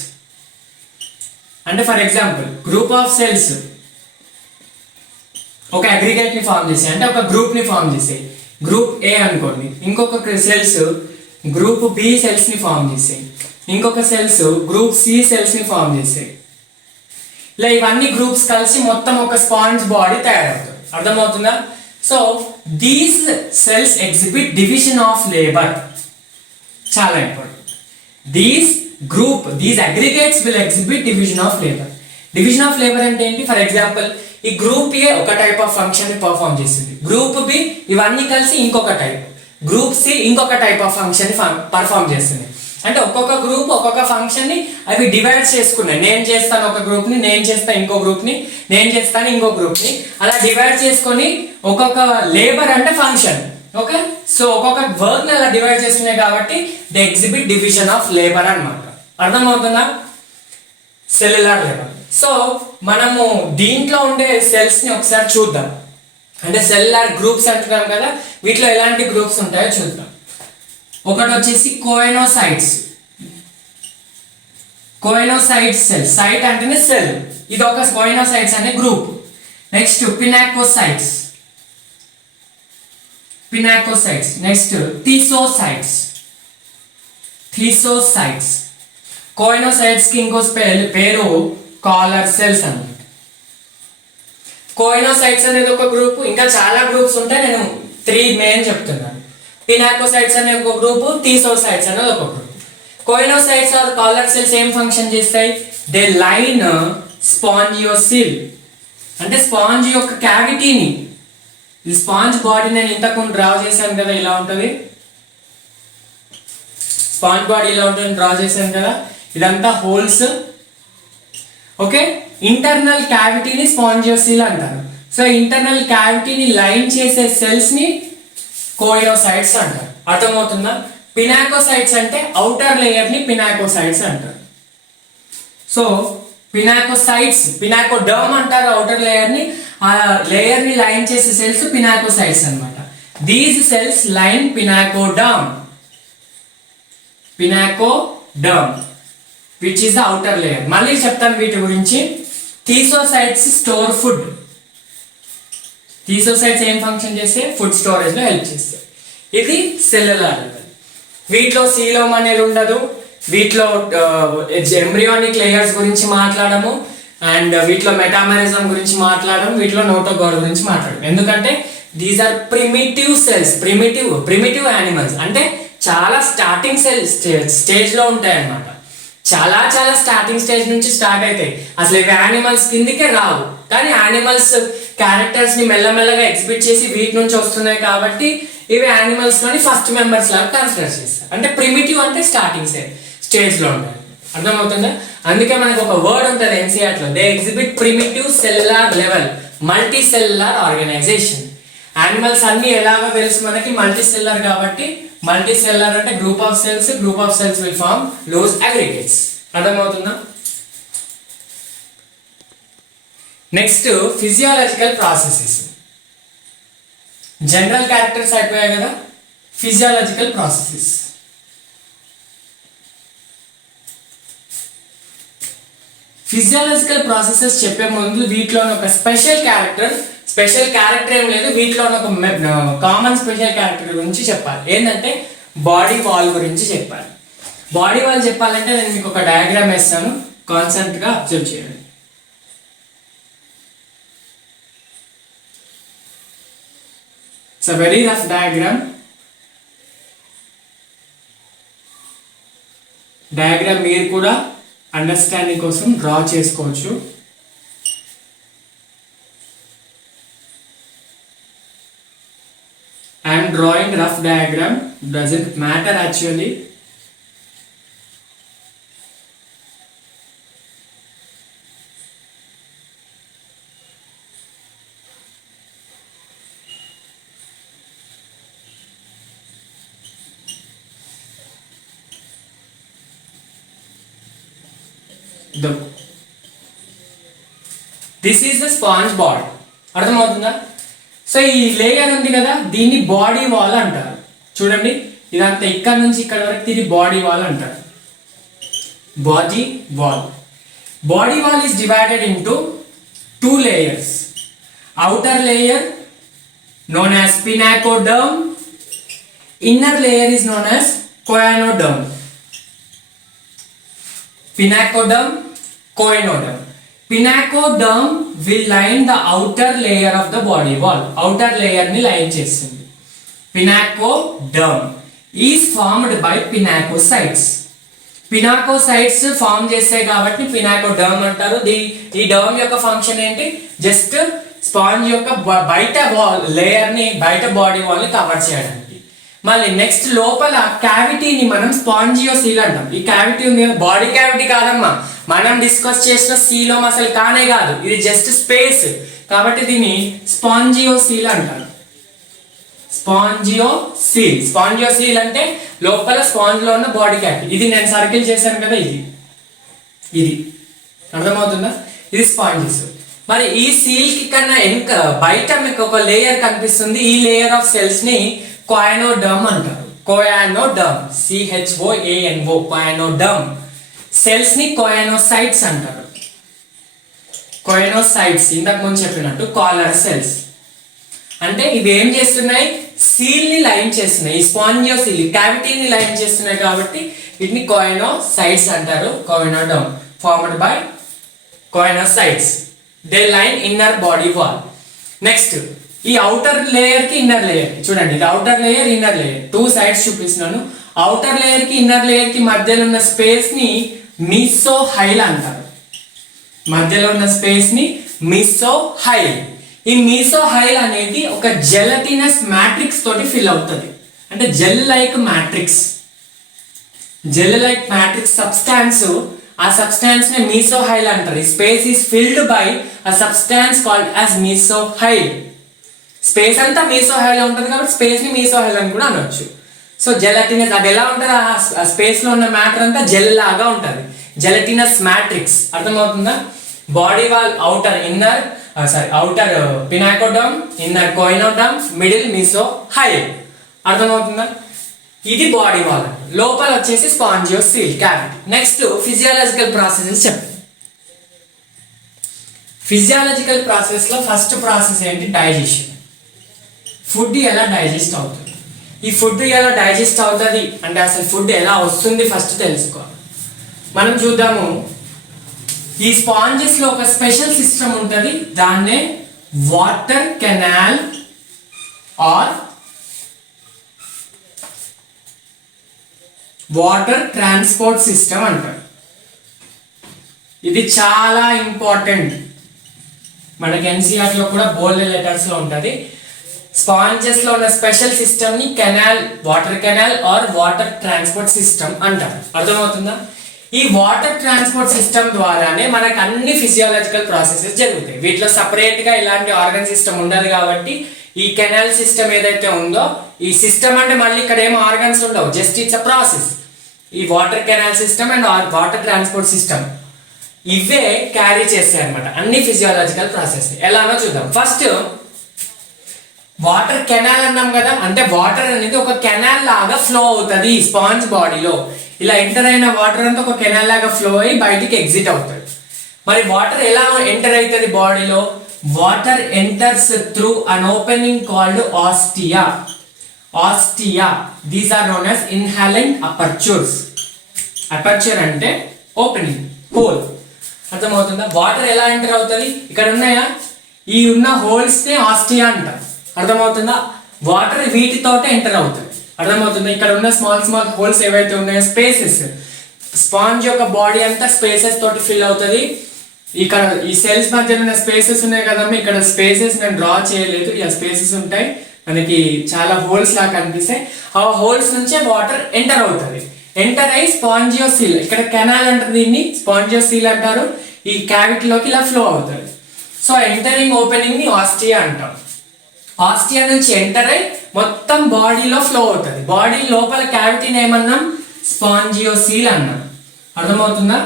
అంటే for example group of cells ఒక అగ్రిగేట్ ని ఫామ్ చేస్తాయి, అంటే ఒక గ్రూప్ ని ఫామ్ చేస్తాయి. గ్రూప్ ఏ అనుకోండి, ఇంకొక సెల్స్ గ్రూప్ బి సెల్స్ ని ఫామ్ చేస్తాయి, ఇంకొక సెల్స్ గ్రూప్ సి సెల్స్ ని ఫామ్ చేస్తాయి. ఇలా ఇవన్నీ గ్రూప్స్ కలిసి మొత్తం ఒక స్పాంజ్ బాడీ తయారవుతుంది. అర్థమవుతుందా? So these cells exhibit division of labour. చాలా important. These aggregates will exhibit division of labour. Division of labour అంటే ఏంటి? ఫర్ ఎగ్జాంపుల్ ఈ గ్రూప్ ఏ ఒక టైప్ ఆఫ్ ఫంక్షన్ ని పర్ఫామ్ చేస్తుంది, గ్రూప్ బి ఇవన్నీ కలిసి ఇంకొక టైప్, గ్రూప్ సి ఇంకొక టైప్ ఆఫ్ ఫంక్షన్ ని పర్ఫామ్ చేస్తుంది. అంటే ఒక్కొక్క గ్రూప్ ఒక్కొక్క ఫంక్షన్ ని అవి డివైడ్ చేసుకున్నాయి. నేను చేస్తాను ఒక గ్రూప్ ని, నేను చేస్తాను ఇంకో గ్రూప్ ని, నేను చేస్తాను ఇంకో గ్రూప్ ని, అలా డివైడ్ చేసుకొని ఒక్కొక్క లేబర్ అంటే ఫంక్షన్. ఓకే, సో ఒక్కొక్క వర్క్ ని అలా డివైడ్ చేసుకున్నాయి కాబట్టి the exhibit division of labour అన్నమాట. అర్థమవుతుందా? Cellular labour. సో మనము దీంట్లో ఉండే సెల్స్ ని ఒకసారి చూద్దాం. అంటే సెల్యులార్ గ్రూప్స్ అంటున్నాం కదా, వీటిలో ఎలాంటి గ్రూప్స్ ఉంటాయో చూద్దాం. ఒకటి వచ్చేసి కోయనోసైట్స్. కోయనోసైట్స్ సెల్, సైట్ అంటేనే సెల్, ఇది ఒక కోయనోసైట్స్ అనే గ్రూప్. నెక్స్ట్ పినాకోసైట్స్, పినాకోసైట్స్. నెక్స్ట్ థీసోసైట్స్, థీసోసైట్స్. కోయనోసైట్స్ కి ఇంకో పేరు కాలర్ సెల్స్ అన్నమాట. కోయనోసైట్స్ అనేది ఒక గ్రూప్, ఇంకా చాలా గ్రూప్స్ ఉంటాయి, నేను 3 మెయిన్ చెప్తున్నాను. పినాకోసైట్స్ అనే ఒక గ్రూప్, థీసోసైట్స్ అనేది ఒక గ్రూప్. కోయనోసైట్స్ ఆర్ కాలర్ సెల్స్ ఏం ఫంక్షన్ చేస్తాయి? దే లైన్ స్పాంజియోసిల్, అంటే స్పాంజ్ యొక్క క్యావిటీని, ఈ స్పాంజ్ బాడీ నేను ఇంతకు డ్రా చేశాను కదా, ఇలా ఉంటుంది స్పాంజ్ బాడీ, ఇలా ఉంటుంది డ్రా చేశాను కదా, ఇదంతా హోల్స్. ఓకే, ఇంటర్నల్ క్యావిటీని స్పాంజియోసిల్ అంటారు. సో ఇంటర్నల్ క్యావిటీని లైన్ చేసే సెల్స్ ని కోయనోసైట్స్ అంటారు. అర్థమవుతుందా? పినాకోసైట్స్ అంటే అవుటర్ లేయర్ ని పినాకోసైట్స్ అంటారు. సో పినాకోసైట్స్, పినాకోడర్మ్ అంటారు అవుటర్ లేయర్ ని, ఆ లేయర్ ని లైన్ చేసే సెల్స్ పినాకోసైట్స్ అన్నమాట. These cells line pinacoderm, pinacoderm which is the outer layer. మళ్ళీ చెప్తాను వీటి గురించి. థీసోసైట్స్ స్టోర్ ఫుడ్. థీసోసైట్స్ ఏం ఫంక్షన్ చేస్తే? ఫుడ్ స్టోరేజ్ లో హెల్ప్ చేస్తాయి. ఇది సెల్యులార్ లెవెల్. వీటిలో సీలోమ్ అనేది ఉండదు, వీటిలో ఎంబ్రియానిక్ లేయర్స్ గురించి మాట్లాడము, అండ్ వీటిలో మెటామెరిజం గురించి మాట్లాడడం, వీటిలో నోటోగాడ్ గురించి మాట్లాడడం. ఎందుకంటే these are primitive cells, primitive animals, అంటే చాలా స్టార్టింగ్ స్టేజ్ లో ఉంటాయి అన్నమాట. చాలా స్టార్టింగ్ స్టేజ్ నుంచి స్టార్ట్ అవుతాయి. అసలు ఇవి యానిమల్స్ కిందికే రావు, కానీ యానిమల్స్ క్యారెక్టర్స్ ని మెల్లమెల్లగా ఎగ్జిబిట్ చేసి వీటి నుంచి వస్తున్నాయి కాబట్టి ఇవి యానిమల్స్ లోని ఫస్ట్ మెంబర్స్ లాగా కన్సిడర్ చేస్తారు. అంటే ప్రిమిటివ్ అంటే స్టార్టింగ్ స్టేజ్ లో ఉంటాయి. అర్థమవుతుందా? అందుకే మనకు ఒక వర్డ్ ఉంటుంది ఎన్సీఆర్ లో, they exhibit primitive cellular level, multi cellular organization. Animals అన్ని ఎలాగో తెలుసు మనకి, మల్టీ సెల్యులార్ కాబట్టి. మల్టీ సెల్యులార్ అంటే group of cells will form loose aggregates. అర్థమవుతుందా? Next physiological processes. General characters అయిపోయాయి కదా, ఫిజియాలజికల్ ప్రాసెసెస్. ఫిజియాలజికల్ ప్రాసెసెస్ చెప్పే ముందు వీటిలో ఒక స్పెషల్ క్యారెక్టర్ ఏం లేదు, వీటిలో ఒక కామన్ స్పెషల్ క్యారెక్టర్ గురించి చెప్పాలి. ఏంటంటే బాడీ వాల్ గురించి చెప్పాలి. బాడీ వాల్ చెప్పాలంటే నేను మీకు ఒక డయాగ్రామ్ వేస్తాను, కాన్సెంట్ గా అబ్జర్వ్ చేయండి. It's a very rough diagram. Diagram మీరు కూడా అండర్స్టాండింగ్ కోసం డ్రా చేసుకోవచ్చు. I am drawing rough diagram, doesn't matter actually. This is the sponge board. అర్థమవుతుందా? సో ఈ లేయర్ ఉంది కదా, దీన్ని బాడీ వాల్ అంటారు. చూడండి, ఇదంతా ఇక్కడ నుంచి ఇక్కడ వరకు దీన్ని బాడీ వాల్ అంటారు. Body wall. Body wall is divided into 2 layers. Outer layer known as pinacoderm, inner layer is known as coenoderm. Pinacoderm, coenoderm. Pinacoderm will line the outer layer of the body wall. Outer layer ని line చేస్తుంది. Pinacoderm is formed by pinacocytes. Pinacocytes form చేస్తాయి కాబట్టి పినాకోడర్మ్ అంటారు. ఈ డర్మ్ యొక్క function ఏంటి? Just sponge యొక్క బయట లేయర్ ని, బయట బాడీ వాల్ ని కవర్ చేయడానికి. మళ్ళీ నెక్స్ట్ లోపల క్యావిటీని మనం స్పాంజియోసీల్ అంటాం. ఈ క్యావిటీ ఉంది కదా, బాడీ క్యావిటీ కాదమ్మా, మనం డిస్కస్ చేసిన సీలోమ్ అసలు కానే కాదు, ఇది జస్ట్ స్పేస్ కాబట్టి దీన్ని స్పాంజియోసీల్ అంటారు. స్పాంజియోసీల్. స్పాంజియోసీల్ అంటే లోపల స్పాంజ్ లో ఉన్న బాడీ క్యావిటీ. ఇది నేను సర్కిల్ చేశాను కదా, ఇది అర్థమవుతుందా? ఇది స్పాంజిస్. మరి ఈ సీల్ కి కన్నా బయట మీకు ఒక లేయర్ కనిపిస్తుంది. ఈ లేయర్ ఆఫ్ సెల్స్ ని కోయానోడర్మ్ అంటారు. కోయానోడర్మ్, CHOANO, కోయానోడర్మ్. సెల్స్ ని కోయానోసైట్స్ అంటారు. కోయానోసైట్స్ ఇంతకు ముందు చెప్పినట్టు కాలర్ సెల్స్. అంటే ఇవి ఏం చేస్తున్నాయి? సీల్ ని లైన్ చేస్తున్నాయి. ఈ స్పాంజియోసీల్ క్యావిటీని లైన్ చేస్తున్నాయి కాబట్టి వీటిని కోయానోసైట్స్ అంటారు. Choanoderm formed by choanocytes. They line inner body wall. Next ఈ అవుటర్ లేయర్ కి ఇన్నర్ లేయర్ కి చూడండి, ఇది outer layer, inner layer, two sides చూపిస్తున్నాను. అవుటర్ లేయర్ కి ఇన్నర్ లేయర్ కి మధ్యలో ఉన్న స్పేస్ ని మీసోహైల్ అంటారు. మధ్యలో ఉన్న స్పేస్ ని మీసోహైల్. ఈ మీసోహైల్ అనేది ఒక జెలటినస్ మ్యాట్రిక్స్ తోటి ఫిల్ అవుతుంది. అంటే gel like matrix, gel like matrix substance. ఆ సబ్స్టాన్స్ ని మీసోహైల్ అంటారు. ఈ space is filled by a substance called as mesohyl. Space అంతా మీసోహైల్ ఉంటుంది కాబట్టి స్పేస్ ని మీసోహైల్ అని కూడా అనొచ్చు. సో జెలటినస్ అది ఎలా ఉంటుంది? ఆ స్పేస్ లో ఉన్న మ్యాటర్ అంతా జెల్ లాగా ఉంటుంది. Gelatinous matrix. అర్థమవుతుందా? Body wall outer inner outer pinacoderm, inner choanoderm, middle mesohyl. అర్థమవుతుందా? ఇది బాడీ వాల్. లోపల వచ్చేసి spongocoel cavity. Next physiological processes చెప్పండి. ఫిజియాలజికల్ ప్రాసెస్ లో ఫస్ట్ ప్రాసెస్ ఏంటి? డైజెషన్. ఫుడ్ ఎలా డైజెస్ట్ అవుతుంది? ఈ ఫుడ్ ఎలా డైజెస్ట్ అవుతుంది అంటే అసలు ఫుడ్ ఎలా వస్తుంది ఫస్ట్ తెలుసుకోవాలి. మనం చూద్దాము. ఈ స్పాంజెస్ లో ఒక స్పెషల్ సిస్టమ్ ఉంటుంది, దాన్నే water canal or water transport system అంటారు. ఇది చాలా ఇంపార్టెంట్. మనకి NCERT లో కూడా బోల్డ్ లెటర్స్ లో ఉంటుంది. స్పాంజెస్ లో ఉన్న స్పెషల్ సిస్టమ్ ని canal, water canal or water transport system అంటారు. అర్థమవుతుందా? ఈ వాటర్ ట్రాన్స్పోర్ట్ సిస్టమ్ ద్వారానే మనకు అన్ని ఫిజియాలజికల్ ప్రాసెసెస్ జరుగుతాయి. వీటిలో సపరేట్ గా ఇలాంటి ఆర్గన్ సిస్టమ్ ఉండదు కాబట్టి ఈ కెనాల్ సిస్టమ్ ఏదైతే ఉందో, ఈ సిస్టమ్ అంటే మళ్ళీ ఇక్కడ ఏం ఆర్గన్స్ ఉండవు, జస్ట్ ఇట్స్ అ ప్రాసెస్. ఈ water canal system and water transport system ఇవే క్యారీ చేస్తాయి అనమాట అన్ని ఫిజియాలజికల్ ప్రాసెస్. ఎలానో చూద్దాం. ఫస్ట్ వాటర్ కెనాల్ అన్నాం కదా, అంటే వాటర్ అనేది ఒక కెనాల్ లాగా ఫ్లో అవుతుంది స్పాంజ్ బాడీలో. ఇలా ఎంటర్ అయిన వాటర్ అంతా ఒక కెనాల్ లాగా ఫ్లో అయ్యి బయటికి ఎగ్జిట్ అవుతుంది. మరి వాటర్ ఎలా ఎంటర్ అవుతుంది బాడీలో? Water enters through an opening called ostia. Ostia, these are known as inhalant apertures. Aperture అంటే ఓపెనింగ్, హోల్. అర్థమవుతుందా? వాటర్ ఎలా ఎంటర్ అవుతుంది? ఇక్కడ ఉన్నాయా, ఈ ఉన్న హోల్స్ ని ఆస్టియా అంటారు. అర్థమవుతుందా? వాటర్ వీటితోటే ఎంటర్ అవుతుంది. అర్థమవుతుందా? ఇక్కడ ఉన్న స్మాల్ స్మాల్ హోల్స్ ఏవైతే ఉన్నాయో స్పేసెస్, స్పాంజ్ యొక్క బాడీ అంతా స్పేసెస్ తోటి ఫిల్ అవుతుంది. ఇక్కడ ఈ సెల్స్ మధ్య ఉన్న స్పేసెస్ ఉన్నాయి కదమ్మా, ఇక్కడ స్పేసెస్ నేను డ్రా చేయలేదు, ఇలా స్పేసెస్ ఉంటాయి, మనకి చాలా హోల్స్ లాగా కనిపిస్తాయి. ఆ హోల్స్ నుంచే వాటర్ ఎంటర్ అవుతుంది. ఎంటర్ అయ్యి స్పాంజియోసీల్, ఇక్కడ కెనాల్ అంటారు, దీన్ని స్పాంజియోసీల్ అంటారు, ఈ క్యావిటీలోకి ఇలా ఫ్లో అవుతుంది. సో ఎంటరింగ్ ఓపెనింగ్ ని ఆస్టియా అంటాం. ఆస్టియా నుంచి ఎంటర్ అయ్యి మొత్తం బాడీలో ఫ్లో అవుతుంది. బాడీ లోపల క్యావిటీని ఏమన్నాం? స్పాంజియోసీల్ అన్నాం. అర్థమవుతుందా?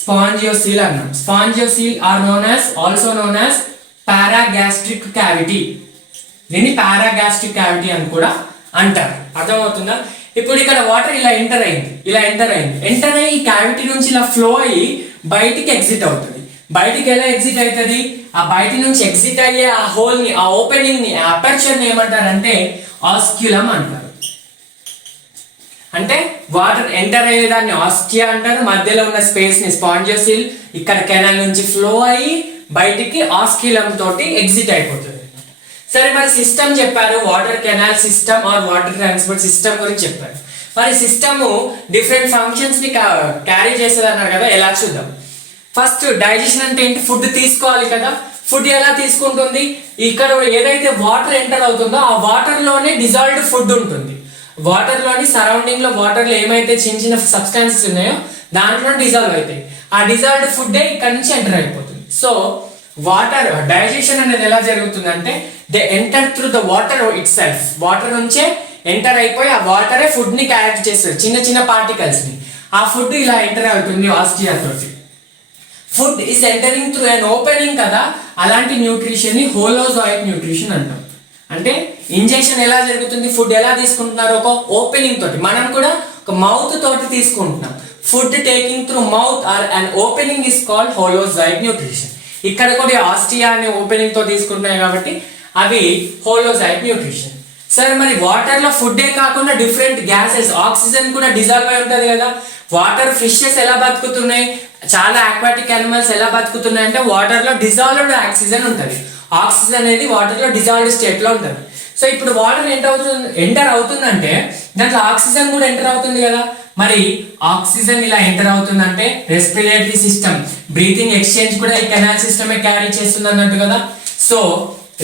స్పాంజియోసీల్ అన్నాం. Spongocoel are known as, also known as paragastric cavity. దీన్ని పారాగాస్ట్రిక్ క్యావిటీ అని కూడా అంటారు. అర్థమవుతుందా? ఇప్పుడు ఇక్కడ వాటర్ ఇలా ఎంటర్ అయింది, ఎంటర్ అయ్యి ఈ క్యావిటీ నుంచి ఇలా ఫ్లో అయ్యి బయటికి ఎగ్జిట్ అవుతుంది. బయటికి ఎలా ఎగ్జిట్ అవుతుంది? ఆ బయట నుంచి ఎగ్జిట్ అయ్యే ఆ హోల్ ని, ఆ ఓపెనింగ్ ని, ఆ అపర్చర్ ని ఏమంటారంటే ఆస్క్యులం అంటారు. అంటే వాటర్ ఎంటర్ అయ్యేదాన్ని ఆస్టియా అంటారు, మధ్యలో ఉన్న స్పేస్ ని స్పాంజియోసిల్, ఇక్కడ కెనాల్ నుంచి ఫ్లో అయ్యి బయటికి ఆస్క్యులం తోటి ఎగ్జిట్ అయిపోతుంది. సరే మరి సిస్టమ్ చెప్పారు, water canal system or water transport system గురించి చెప్పారు. మరి సిస్టమ్ డిఫరెంట్ ఫంక్షన్స్ ని క్యారీ చేస్తుంది అన్నారు కదా, ఎలా చూద్దాం. ఫస్ట్ డైజెషన్ అంటే ఏంటి, ఫుడ్ తీసుకోవాలి కదా. ఫుడ్ ఎలా తీసుకుంటుంది, ఇక్కడ ఏదైతే వాటర్ ఎంటర్ అవుతుందో ఆ వాటర్ లోనే డిజాల్వ్డ్ ఫుడ్ ఉంటుంది. వాటర్ లోని సరౌండింగ్ లో వాటర్ లో ఏమైతే చిన్న చిన్న సబ్స్టాన్సెస్ ఉన్నాయో దాంట్లో డిజాల్వ్ అవుతాయి. ఆ డిజాల్వ్డ్ ఫుడ్ ఇక్కడ నుంచి ఎంటర్ అయిపోతుంది. సో వాటర్ డైజెషన్ అనేది ఎలా జరుగుతుంది అంటే they enter through the water it self, water నుంచే ఎంటర్ అయిపోయి ఆ వాటరే ఫుడ్ ని క్యారీ చేస్తుంది, చిన్న చిన్న పార్టికల్స్ ని. ఆ ఫుడ్ ఇలా ఎంటర్ అవుతుంది ఆస్టియా తోటి. Food is entering through an opening కదా, అలాంటి న్యూట్రిషన్ ని హోలోజాయిక్ న్యూట్రిషన్ అంటాం. అంటే ఇంజెక్షన్ ఎలా జరుగుతుంది, ఫుడ్ ఎలా తీసుకుంటున్నారు, ఒక ఓపెనింగ్ తోటి. మనం కూడా ఒక మౌత్ తోటి తీసుకుంటున్నాం. Food taking through mouth or an opening is called holozoic nutrition. ఇక్కడ కూడా ఆస్టియా అనే ఓపెనింగ్ తో తీసుకుంటున్నాయి కాబట్టి అవి హోలోజాయిక్ న్యూట్రిషన్. సరే మరి వాటర్ లో ఫుడ్ కాకుండా డిఫరెంట్ గ్యాసెస్, ఆక్సిజన్ కూడా డిజాల్వ్ అయి ఉంటది కదా. వాటర్ ఫిషెస్ ఎలా బతుకుతున్నాయి, చాలా ఆక్వాటిక్ యానిమల్స్ ఎలా బతుకుతున్నాయి అంటే వాటర్ లో డిజాల్వ్డ్ ఆక్సిజన్ ఉంటుంది. ఆక్సిజన్ అనేది వాటర్ లో డిజాల్వ్డ్ స్టేట్ లో ఉంటుంది. సో ఇప్పుడు వాటర్ ఎంటర్ అవుతుందంటే దాంట్లో ఆక్సిజన్ కూడా ఎంటర్ అవుతుంది కదా. మరి ఆక్సిజన్ ఇలా ఎంటర్ అవుతుందంటే రెస్పిరేటరీ సిస్టమ్, బ్రీతింగ్ ఎక్స్చేంజ్ కూడా ఈ కెనాల్ సిస్టమే క్యారీ చేస్తుంది అన్నట్టు కదా. సో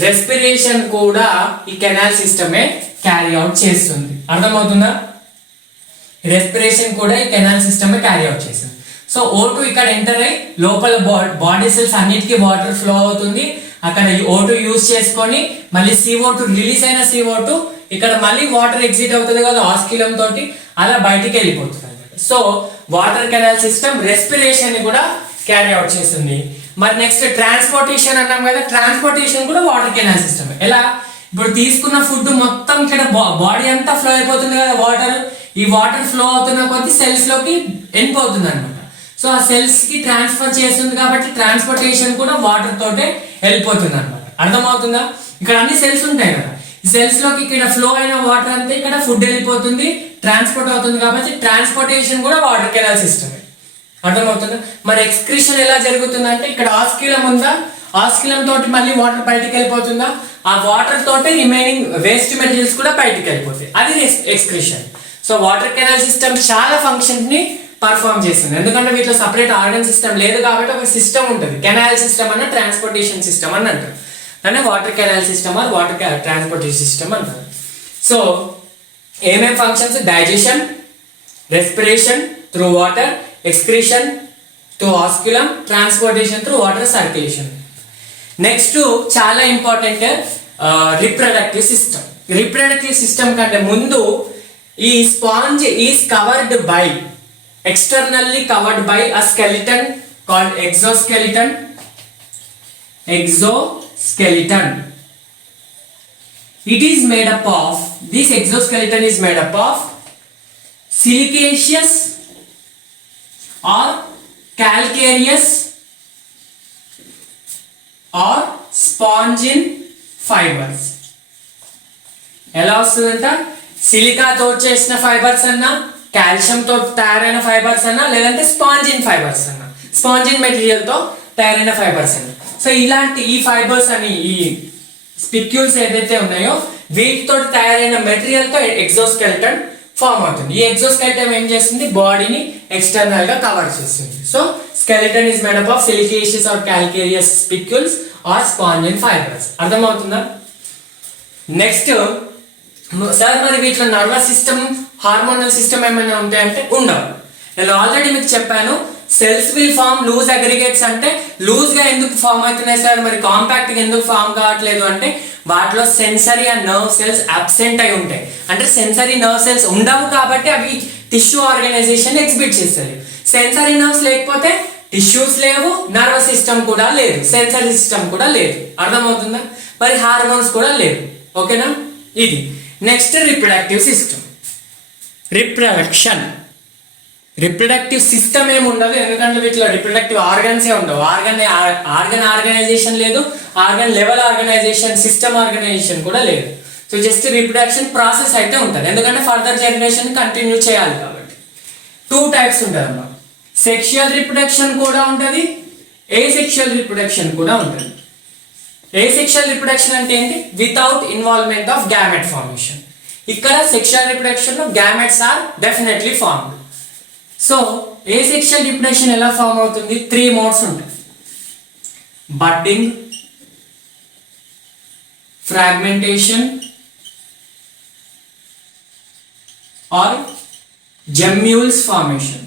రెస్పిరేషన్ కూడా ఈ కెనాల్ సిస్టమే క్యారీ అవుట్ చేస్తుంది. అర్థమవుతుందా? రెస్పిరేషన్ కూడా ఈ కెనాల్ సిస్టమే క్యారీ అవుట్ చేస్తుంది. సో O2 ఇక్కడ ఎంటర్ అయ్యి లోపల బాడీ సెల్స్ అన్నిటికీ వాటర్ ఫ్లో అవుతుంది. అక్కడ O2 యూజ్ చేసుకొని మళ్ళీ CO2 రిలీజ్ అయిన CO2 ఇక్కడ మళ్ళీ వాటర్ ఎగ్జిట్ అవుతుంది కదా ఆస్క్యులం తోటి, అలా బయటికి వెళ్ళిపోతుంది అన్నమాట. So water canal system respiration ని కూడా క్యారీ అవుట్ చేస్తుంది. మరి నెక్స్ట్ ట్రాన్స్పోర్టేషన్ అన్నాం కదా, ట్రాన్స్పోర్టేషన్ కూడా వాటర్ కెనాల్ సిస్టమ్. ఎలా, ఇప్పుడు తీసుకున్న ఫుడ్ మొత్తం ఇక్కడ బాడీ అంతా ఫ్లో అయిపోతుంది కదా వాటర్. ఈ వాటర్ ఫ్లో అవుతున్న కొద్ది సెల్స్ లోకి వెళ్ళిపోతుంది అనమాట. సో ఆ సెల్స్ కి ట్రాన్స్ఫర్ చేస్తుంది కాబట్టి ట్రాన్స్పోర్టేషన్ కూడా వాటర్ తోటే వెళ్ళిపోతుంది అనమాట. అర్థమవుతుందా? ఇక్కడ అన్ని సెల్స్ ఉంటాయి కదా, ఈ సెల్స్ లోకి ఇక్కడ ఫ్లో అయిన వాటర్ అంతా ఇక్కడ ఫుడ్ వెళ్ళిపోతుంది, ట్రాన్స్పోర్ట్ అవుతుంది కాబట్టి ట్రాన్స్పోర్టేషన్ కూడా వాటర్ కెనాల్ సిస్టమ్. అర్థమవుతుందా? మరి ఎక్స్క్రీషన్ ఎలా జరుగుతుంది అంటే ఇక్కడ ఆస్క్యులం ఉందా, ఆస్క్యులం తోటి మళ్ళీ వాటర్ బయటికి వెళ్ళిపోతుందా, ఆ వాటర్ తోటి రిమైనింగ్ వేస్ట్ మెటీరియల్స్ కూడా బయటికి వెళ్ళిపోతాయి, అది excretion. So water canal system చాలా ఫంక్షన్స్ ని పర్ఫార్మ్ చేస్తుంది. ఎందుకంటే వీటిలో సపరేట్ ఆర్గన్ సిస్టమ్ లేదు కాబట్టి ఒక సిస్టమ్ ఉంటుంది. కెనాల్ సిస్టమ్ అన్న ట్రాన్స్పోర్టేషన్ సిస్టమ్ అని అంటారు. అంటే water canal system or water transportation system అంటారు. సో ఏమేం functions, digestion, respiration through water, excretion through osculum, transportation through water circulation. Next చాలా important reproductive system. Reproductive system కంటే ముందు ఈ sponge is covered by, externally covered by a skeleton called exoskeleton. It is made up of, this exoskeleton is made up of silicaceous or calcareous or spongin fibers. ఎలా వస్తుందంట, silica తో చేసిన fibres అన్నా, calcium తో తయారైన fibres అన్నా, లేదంటే spongin fibres అన్నా, స్పాంజిన్ మెటీరియల్ తో తయారైన ఫైబర్స్ అన్నా. సో ఇలాంటి ఈ ఫైబర్స్ అని ఈ స్పిక్యూల్స్ ఏదైతే ఉన్నాయో వీటితో తయారైన మెటీరియల్ తో ఎగ్జోస్కెల్టన్ ఫామ్ అవుతుంది. ఈ ఎగ్జోస్కెల్టన్ ఏం చేస్తుంది, బాడీని ఎక్స్టర్నల్ గా కవర్ చేస్తుంది. So skeleton is made up of siliceous or calcareous spicules or spongin fibres. అర్థమవుతుందా? నెక్స్ట్ సార్ మరి వీటిలో నర్వస్ సిస్టమ్, హార్మోనల్ సిస్టమ్ ఏమైనా ఉంటాయంటే ఉండవు. నేను ఆల్రెడీ మీకు చెప్పాను, cells will form loose aggregates. అంటే లూజ్ గా ఎందుకు ఫామ్ అవుతున్నాయి సార్, మరి కాంపాక్ట్ గా ఎందుకు ఫామ్ కావట్లేదు అంటే వాటిలో sensory and nerve cells absent అయి ఉంటాయి. అంటే సెన్సరీ నర్వ్ సెల్స్ ఉండవు కాబట్టి అవి టిష్యూ ఆర్గనైజేషన్ ఎగ్జిబిట్ చేస్తాయి. సెన్సరీ నర్వ్స్ లేకపోతే టిష్యూస్ లేవు, నర్వస్ సిస్టమ్ కూడా లేదు, సెన్సరీ సిస్టమ్ కూడా లేదు. అర్థమవుతుందా? మరి హార్మోన్స్ కూడా లేవు. ఓకేనా? ఇది next reproductive system. Reproductive system ఏమి ఉండదు, ఎందుకంటే వీటిలో రిప్రొడక్టివ్ ఆర్గన్సే ఉండవు. ఆర్గన్ ఆర్గనైజేషన్ లేదు, organ level organisation, system organisation కూడా లేదు. సో జస్ట్ రీప్రొడక్షన్ ప్రాసెస్ అయితే ఉంటుంది, ఎందుకంటే ఫర్దర్ జనరేషన్ కంటిన్యూ చేయాలి కాబట్టి. 2 టైప్స్ ఉంటుంది అన్నమాట. సెక్షువల్ రీప్రొడక్షన్ కూడా ఉంటుంది, ఏసెక్షువల్ రీప్రొడక్షన్ కూడా ఉంటుంది. ఏసెక్షువల్ రీప్రొడక్షన్ అంటే ఏంటి? Without involvement of gamete formation. ఇక్కడ సెక్షువల్ రీప్రొడక్షన్ లో gametes are definitely formed. So asexual reproduction ఎలా ఫార్మ్ అవుతుంది? 3 మోడ్స్ ఉంటాయి: budding, fragmentation or gemmules formation.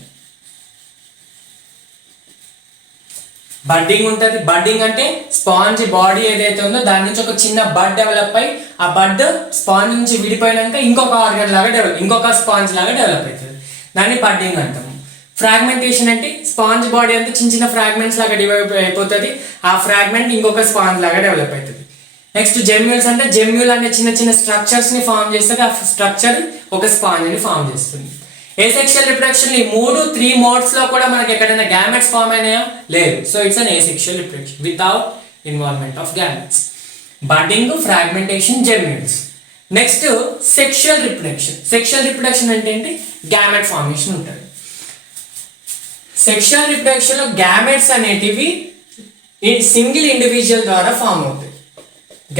Budding ఉంటుంది. బడ్డింగ్ అంటే స్పాంజ్ బాడీ ఏదైతే ఉందో దాని నుంచి ఒక చిన్న బడ్ డెవలప్ అయ్యి ఆ బడ్ స్పాంజ్ నుంచి విడిపోయినాక ఇంకొక ఆర్గన్ లాగా ఇంకొక స్పాంజ్ లాగా డెవలప్ అవుతుంది, దాన్ని బడ్డింగ్ అంటాము. ఫ్రాగ్మెంటేషన్ అంటే స్పాంజ్ బాడీ అంతా చిన్న చిన్న ఫ్రాగ్మెంట్స్ లాగా డివైడ్ అయిపోతుంది, ఆ ఫ్రాగ్మెంట్ ఇంకొక స్పాంజ్ లాగా డెవలప్ అవుతుంది. నెక్స్ట్ జెమ్యూల్స్ అంటే జెమ్యూల్ అనే చిన్న చిన్న స్ట్రక్చర్స్ ని ఫామ్ చేస్తుంది, ఆ స్ట్రక్చర్ ఒక స్పాంజ్ ని ఫామ్ చేస్తుంది. ఏసెక్షువల్ రిప్రొడక్షన్ ఈ 3 మోడ్స్ లో కూడా మనకి ఎక్కడైనా గ్యామెట్స్ ఫామ్ అయినాయా? లేదు. So it's an asexual reproduction without involvement of gametes. Budding, fragmentation, gemmules. Next sexual reproduction. Sexual reproduction అంటే ఏంటి? గ్యామెట్ ఫార్మేషన్ ఉంటుంది. సెక్షువల్ రిప్రొడక్షన్ లో గ్యామెట్స్ అనేటివి సింగిల్ ఇండివిజువల్ ద్వారా ఫామ్ అవుతాయి.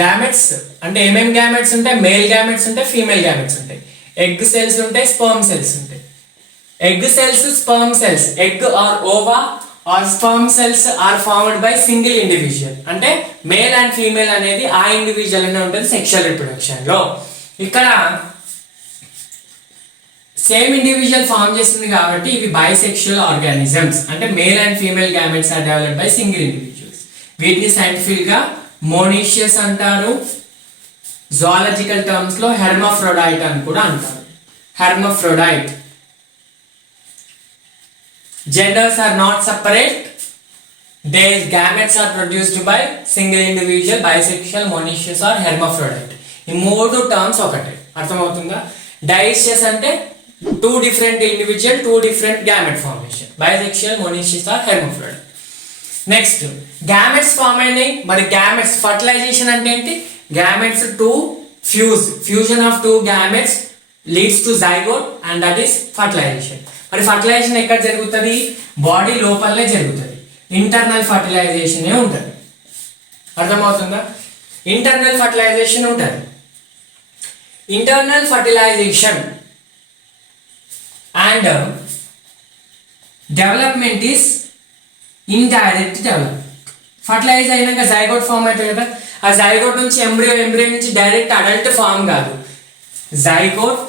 గ్యామెట్స్ అంటే ఏమేమి గ్యామెట్స్ ఉంటాయి? మేల్ గ్యామెట్స్ ఉంటాయి, ఫీమేల్ గ్యామెట్స్ ఉంటాయి, ఎగ్ సెల్స్ ఉంటాయి, స్పర్మ్ సెల్స్ ఉంటాయి. Egg cells, sperm cells, egg or ova or sperm cells are formed by single individual. అంటే మేల్ అండ్ ఫీమేల్ అనేది ఆ ఇండివిజువల్ అనే ఉంటుంది సెక్షువల్ రిప్రొడక్షన్ లో. ఇక్కడ సేమ్ ఇండివిజువల్ ఫార్మ్ చేస్తుంది కాబట్టి ఇవి బైసెక్షువల్ ఆర్గానిజమ్స్. అంటే male and female gametes are developed by single individuals. వీటిని సైంటిఫిక్ గా మోనీషియస్ అంటారు, జువాలజికల్ టర్మ్స్ లో హెర్మాఫ్రోడైట్ అని కూడా అంటారు. Hermaphrodite. Genders are not separate. Their gametes are produced by single individual, bisexual, monoecious or hermaphrodite. ఈ 3 terms ఒకటే. అర్థమవుతుందా? డైషియస్ అంటే 2 different individual, 2 different gamete formation. Bisexual, monoecious or hermaphrodite. Next gametes form అయినాయి. మరి gametes fertilisation అంటే ఏంటి? Gametes to fusion of 2 gametes leads to zygote and that is fertilisation. మరి fertilisation ఎక్కడ జరుగుతుంది? బాడీ లోపలనే జరుగుతుంది. ఇంటర్నల్ ఫర్టిలైజేషన్ ఉంటుంది. అర్థమవుతుందా? ఇంటర్నల్ ఫర్టిలైజేషన్ ఉంటుంది. Internal fertilisation and development is indirect development. Fertilise అయినాక జైగోట్ ఫామ్ అవుతుంది కదా, ఆ జైగోట్ నుంచి ఎంబ్రియో నుంచి డైరెక్ట్ అడల్ట్ ఫామ్ కాదు. జైగోట్,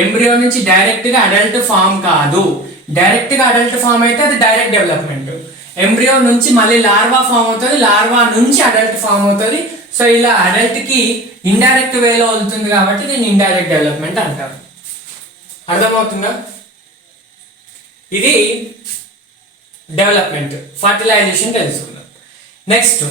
ఎంబ్రియో నుంచి డైరెక్ట్ గా అడల్ట్ ఫామ్ కాదు. డైరెక్ట్ గా అడల్ట్ ఫామ్ అయితే అది డైరెక్ట్ డెవలప్మెంట్. ఎంబ్రియో నుంచి మళ్ళీ లార్వా ఫామ్ అవుతుంది, లార్వా నుంచి అడల్ట్ ఫామ్ అవుతుంది. సో ఇలా అడల్ట్ కి ఇండైరెక్ట్ వేలో వెళ్తుంది కాబట్టి దీన్ని ఇండైరెక్ట్ డెవలప్మెంట్ అంటారు. అర్థమవుతుందా? ఇది డెవలప్మెంట్. ఫర్టిలైజేషన్ తెలుసుకుందాం. నెక్స్ట్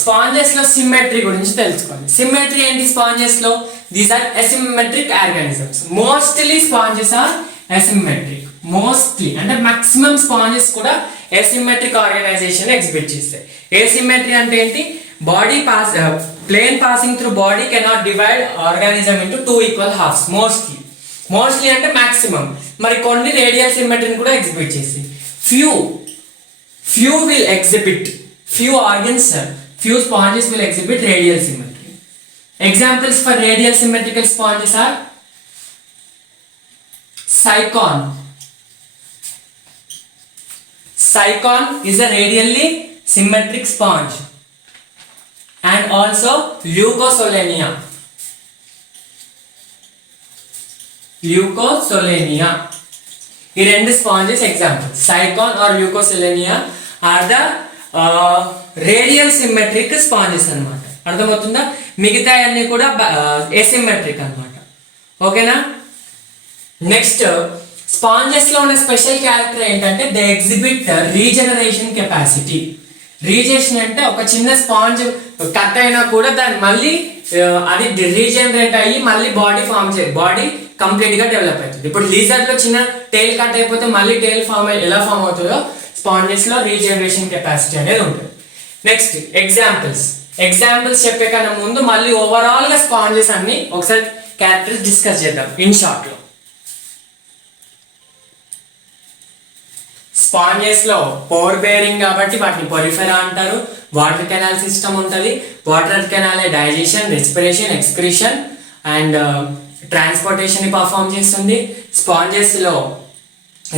స్పాంజెస్ లో సిమ్మెట్రీ గురించి తెలుసుకోండి. సిమ్మెట్రీ ఏంటి స్పాంజెస్ లో? These are asymmetric organisms. Mostly sponges are asymmetric. Mostly అంటే మాక్సిమం స్పాంజెస్ కూడా అసిమెట్రిక్ ఆర్గనైజేషన్ ఎగ్జిబిట్ చేస్తాయి. ఏసిమెట్రీ అంటే ఏంటి? Body plane passing through body cannot divide organism into 2 equal halves. Mostly అంటే మాక్సిమం. మరి కొన్ని రేడియల్ సిమెట్రీని కూడా ఎగ్జిబిట్ చేస్తాయి. few will exhibit, few organs, few sponges will exhibit radial symmetry. Examples for radial symmetrical sponges are cycon. Cycon is a radially symmetric sponge, and also leucosolenia. ఈ 2 sponges example. Sycon or Leucosolenia are the radial symmetric sponges అన్నమాట. అర్థమవుతుందా? మిగతా అన్ని కూడా asymmetric అన్నమాట. ఓకేనా? Next sponges లో ఉన్న స్పెషల్ క్యారెక్టర్ ఏంటంటే they exhibit regeneration capacity. Regeneration అంటే ఒక చిన్న స్పాంజ్ కట్ అయినా కూడా దాన్ని మళ్ళీ అది రీజనరేట్ అయ్యి మళ్ళీ బాడీ కంప్లీట్ గా డెవలప్ అవుతుంది. ఇప్పుడు లీజర్డ్ లో చిన్న టైల్ కట్ అయిపోతే మళ్ళీ టైల్ ఎలా ఫామ్ అవుతుందో స్పాంజెస్ లో రీజనరేషన్ కెపాసిటీ అనేది ఉంటుంది. Next examples. ఎగ్జాంపుల్స్ చెప్పే కన్నా ముందు మళ్ళీ ఓవరాల్ గా స్పాంజెస్ అన్ని ఒకసారి క్యారెక్టర్స్ డిస్కస్ చేద్దాం ఇన్ షార్ట్ లో. స్పాంజెస్ లో పోర్ బేరింగ్ కాబట్టి వాటిని పొరిఫెరా అంటారు. వాటర్ కెనాల్ సిస్టమ్ ఉంటుంది. Water canal digestion, respiration, excretion and transportation ని పర్ఫామ్ చేస్తుంది. స్పాంజెస్ లో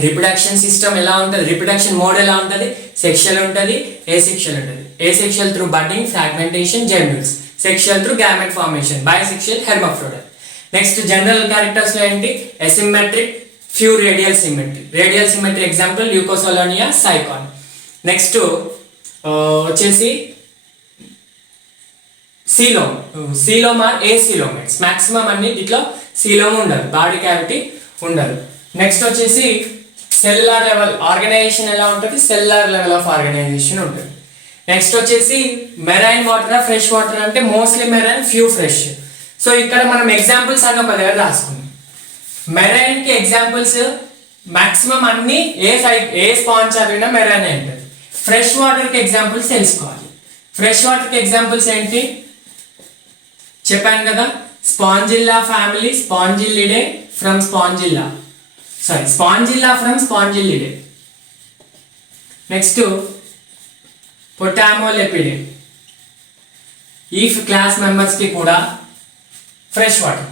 రిప్రొడక్షన్ సిస్టమ్ ఎలా ఉంటుంది, రిప్రొడక్షన్ మోడ్ ఎలా ఉంటుంది, సెక్షువల్ ఉంటుంది, ఏసెక్షువల్ ఉంటుంది. Asexual through budding, fragmentation, gemmules. Sexual through gamete formation, bisexual, hermaphrodite. Next general characters లో ఏంటి, asymmetric, few radial symmetry. Radial symmetry example Leucosolenia, Sycon. Next వచ్చేసి coelom. Coelom or acoelomates. Maximum అన్ని ఇట్లా coelom ఉండదు, body cavity ఉండదు. Next వచ్చేసి cellular level organization ఎలా ఉంటుంది, సెల్యులార్ లెవెల్ ఆఫ్ ఆర్గనైజేషన్ ఉంటుంది. నెక్స్ట్ వచ్చేసి మెరైన్ వాటర్, ఫ్రెష్ వాటర్ అంటే mostly marine, few fresh. So ఇక్కడ మనం ఎగ్జాంపుల్స్ అని ఒక దగ్గర రాసుకున్నాం. మెరైన్ కి ఎగ్జాంపుల్స్ మాక్సిమం అన్ని ఏ స్పాంజ్ చదివినా మెరైన్ ఉంటుంది. ఫ్రెష్ వాటర్ కి ఎగ్జాంపుల్స్ తెలుసుకోవాలి. ఫ్రెష్ వాటర్ కి ఎగ్జాంపుల్స్ ఏంటి చెప్పాను కదా, Spongilla family, Spongillidae from Spongilla, Spongilla from Spongillidae. Next Potamolepidae. ఈ క్లాస్ మెంబర్స్ కి కూడా fresh water.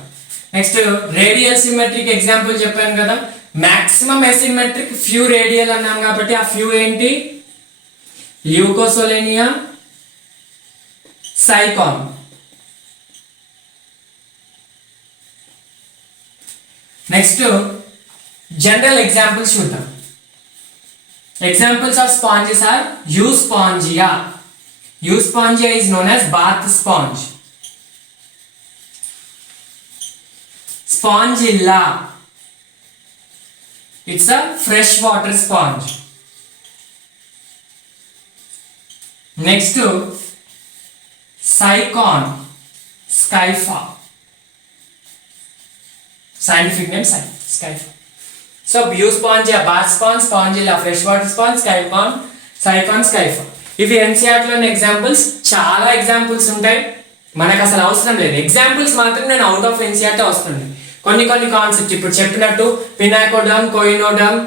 Next radial symmetric example చెప్పాను కదా, మాక్సిమం ఎసిమెట్రిక్, ఫ్యూ రేడియల్ అన్నాం కాబట్టి ఆ ఫ్యూ ఏంటి, Leucosolenia, Sycon. Next general examples చూద్దాం. Examples of sponges are Euspongia. Euspongia is known as bath sponge. Spongilla, it's a freshwater sponge. Next Sicon, Scypha. Scientific name Scypha. So Euspongia, bath sponge, Spongilla, freshwater sponge, Sicon, Scypha. ఇవి NCERT లోని examples. చాలా examples ఉంటాయి, మనకు అసలు అవసరం లేదు. Examples మాత్రం నేను అవుట్ ఆఫ్ ఎన్సీఆర్టీ వస్తుంది. కొన్ని కాన్సెప్ట్ ఇప్పుడు చెప్పినట్టు పినాకోడమ్, కోయినోడమ్,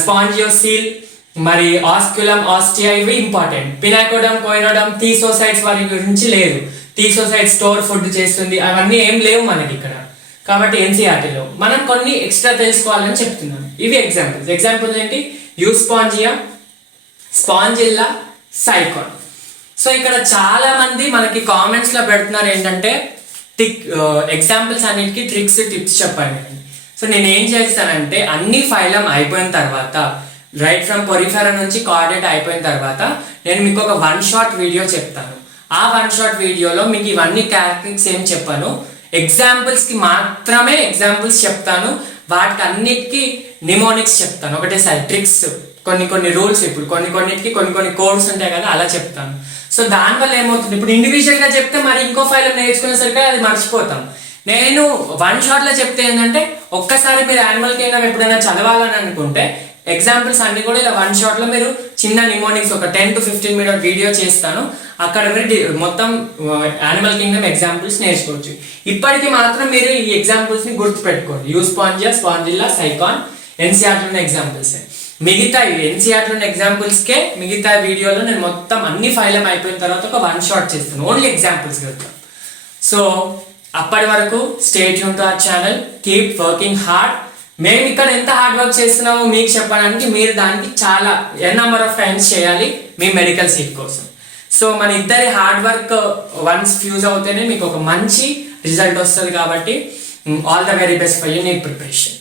స్పాంజియోసీల్, మరి ఆస్క్యులమ్, ఆస్టియా ఇవి ఇంపార్టెంట్. పినాకోడమ్, కోయినోడమ్, థీసోసైడ్స్ వారి గురించి లేదు. థీసోసైడ్ స్టోర్ ఫుడ్ చేస్తుంది, అవన్నీ ఏం లేవు మనకి ఇక్కడ. కాబట్టి ఎన్సీఆర్టీలో మనం కొన్ని ఎక్స్ట్రా తెలుసుకోవాలని చెప్తున్నాను. ఇవి ఎగ్జాంపుల్స్. ఎగ్జాంపుల్స్ ఏంటి, యూస్పాంజియా, స్పాంజిల్లా, సైకాన్. సో ఇక్కడ చాలా మంది మనకి కామెంట్స్ లో పెడుతున్నారు ఏంటంటే ఎగ్జాంపుల్స్ అన్నిటికీ ట్రిక్స్, టిప్స్ చెప్పండి. సో నేను ఏం చేస్తానంటే అన్ని ఫైలం అయిపోయిన తర్వాత, రైట్ ఫ్రమ్ పొరిఫెరా నుంచి కార్డేట్ అయిపోయిన తర్వాత నేను మీకు ఒక 1 షాట్ వీడియో చెప్తాను. ఆ 1 షాట్ వీడియోలో మీకు ఇవన్నీ క్యారెక్టరిస్టిక్స్ ఏం చెప్పాను, ఎగ్జాంపుల్స్ కి మాత్రమే ఎగ్జాంపుల్స్ చెప్తాను. వాటికి అన్నిటికీ నిమోనిక్స్ చెప్తాను. ఒకటేసారి ట్రిక్స్, కొన్ని రూల్స్, ఇప్పుడు కొన్నిటికి కొన్ని కోడ్స్ ఉంటాయి కదా, అలా చెప్తాను. సో దానివల్ల ఏమవుతుంది, ఇప్పుడు ఇండివిజువల్ గా చెప్తే మరి ఇంకో ఫైల్ నేర్చుకునేసరికి అది మర్చిపోతాం. నేను 1 షాట్ లో చెప్తే ఏంటంటే ఒక్కసారి మీరు యానిమల్ కింగ్డమ్ ఎప్పుడైనా చదవాలని అనుకుంటే ఎగ్జాంపుల్స్ అన్ని కూడా ఇలా 1 షాట్ లో మీరు చిన్న నిమోనిక్స్ ఒక 10 to 15 మినిట్ వీడియో చేస్తాను. అక్కడ మీరు మొత్తం యానిమల్ కింగ్డమ్ ఎగ్జాంపుల్స్ నేర్చుకోవచ్చు. ఇప్పటికి మాత్రం మీరు ఈ ఎగ్జాంపుల్స్ ని గుర్తు పెట్టుకోండి. యూస్పాంజియా, స్పాంజిల్లా, సైకాన్ ఎన్సీఆర్టీ ఎగ్జాంపుల్స్. మిగతా ఎన్సీఆర్టీ ఎగ్జాంపుల్స్ కే మిగతా వీడియోలో నేను మొత్తం అన్ని ఫైలం అయిపోయిన తర్వాత ఒక 1 షాట్ చేస్తాను, ఓన్లీ ఎగ్జాంపుల్స్ వెళ్తాను. సో అప్పటి వరకు stay tune to our channel, keep working hard. మేము ఇక్కడ ఎంత హార్డ్ వర్క్ చేస్తున్నామో మీకు చెప్పడానికి మీరు దానికి చాలా నెంబర్ ఆఫ్ టైమ్స్ చేయాలి మీ మెడికల్ సీట్ కోసం. సో మన ఇద్దరి హార్డ్ వర్క్ వన్స్ ఫ్యూజ్ అవుతేనే మీకు ఒక మంచి రిజల్ట్ వస్తుంది. కాబట్టి all the very best for you need preparation.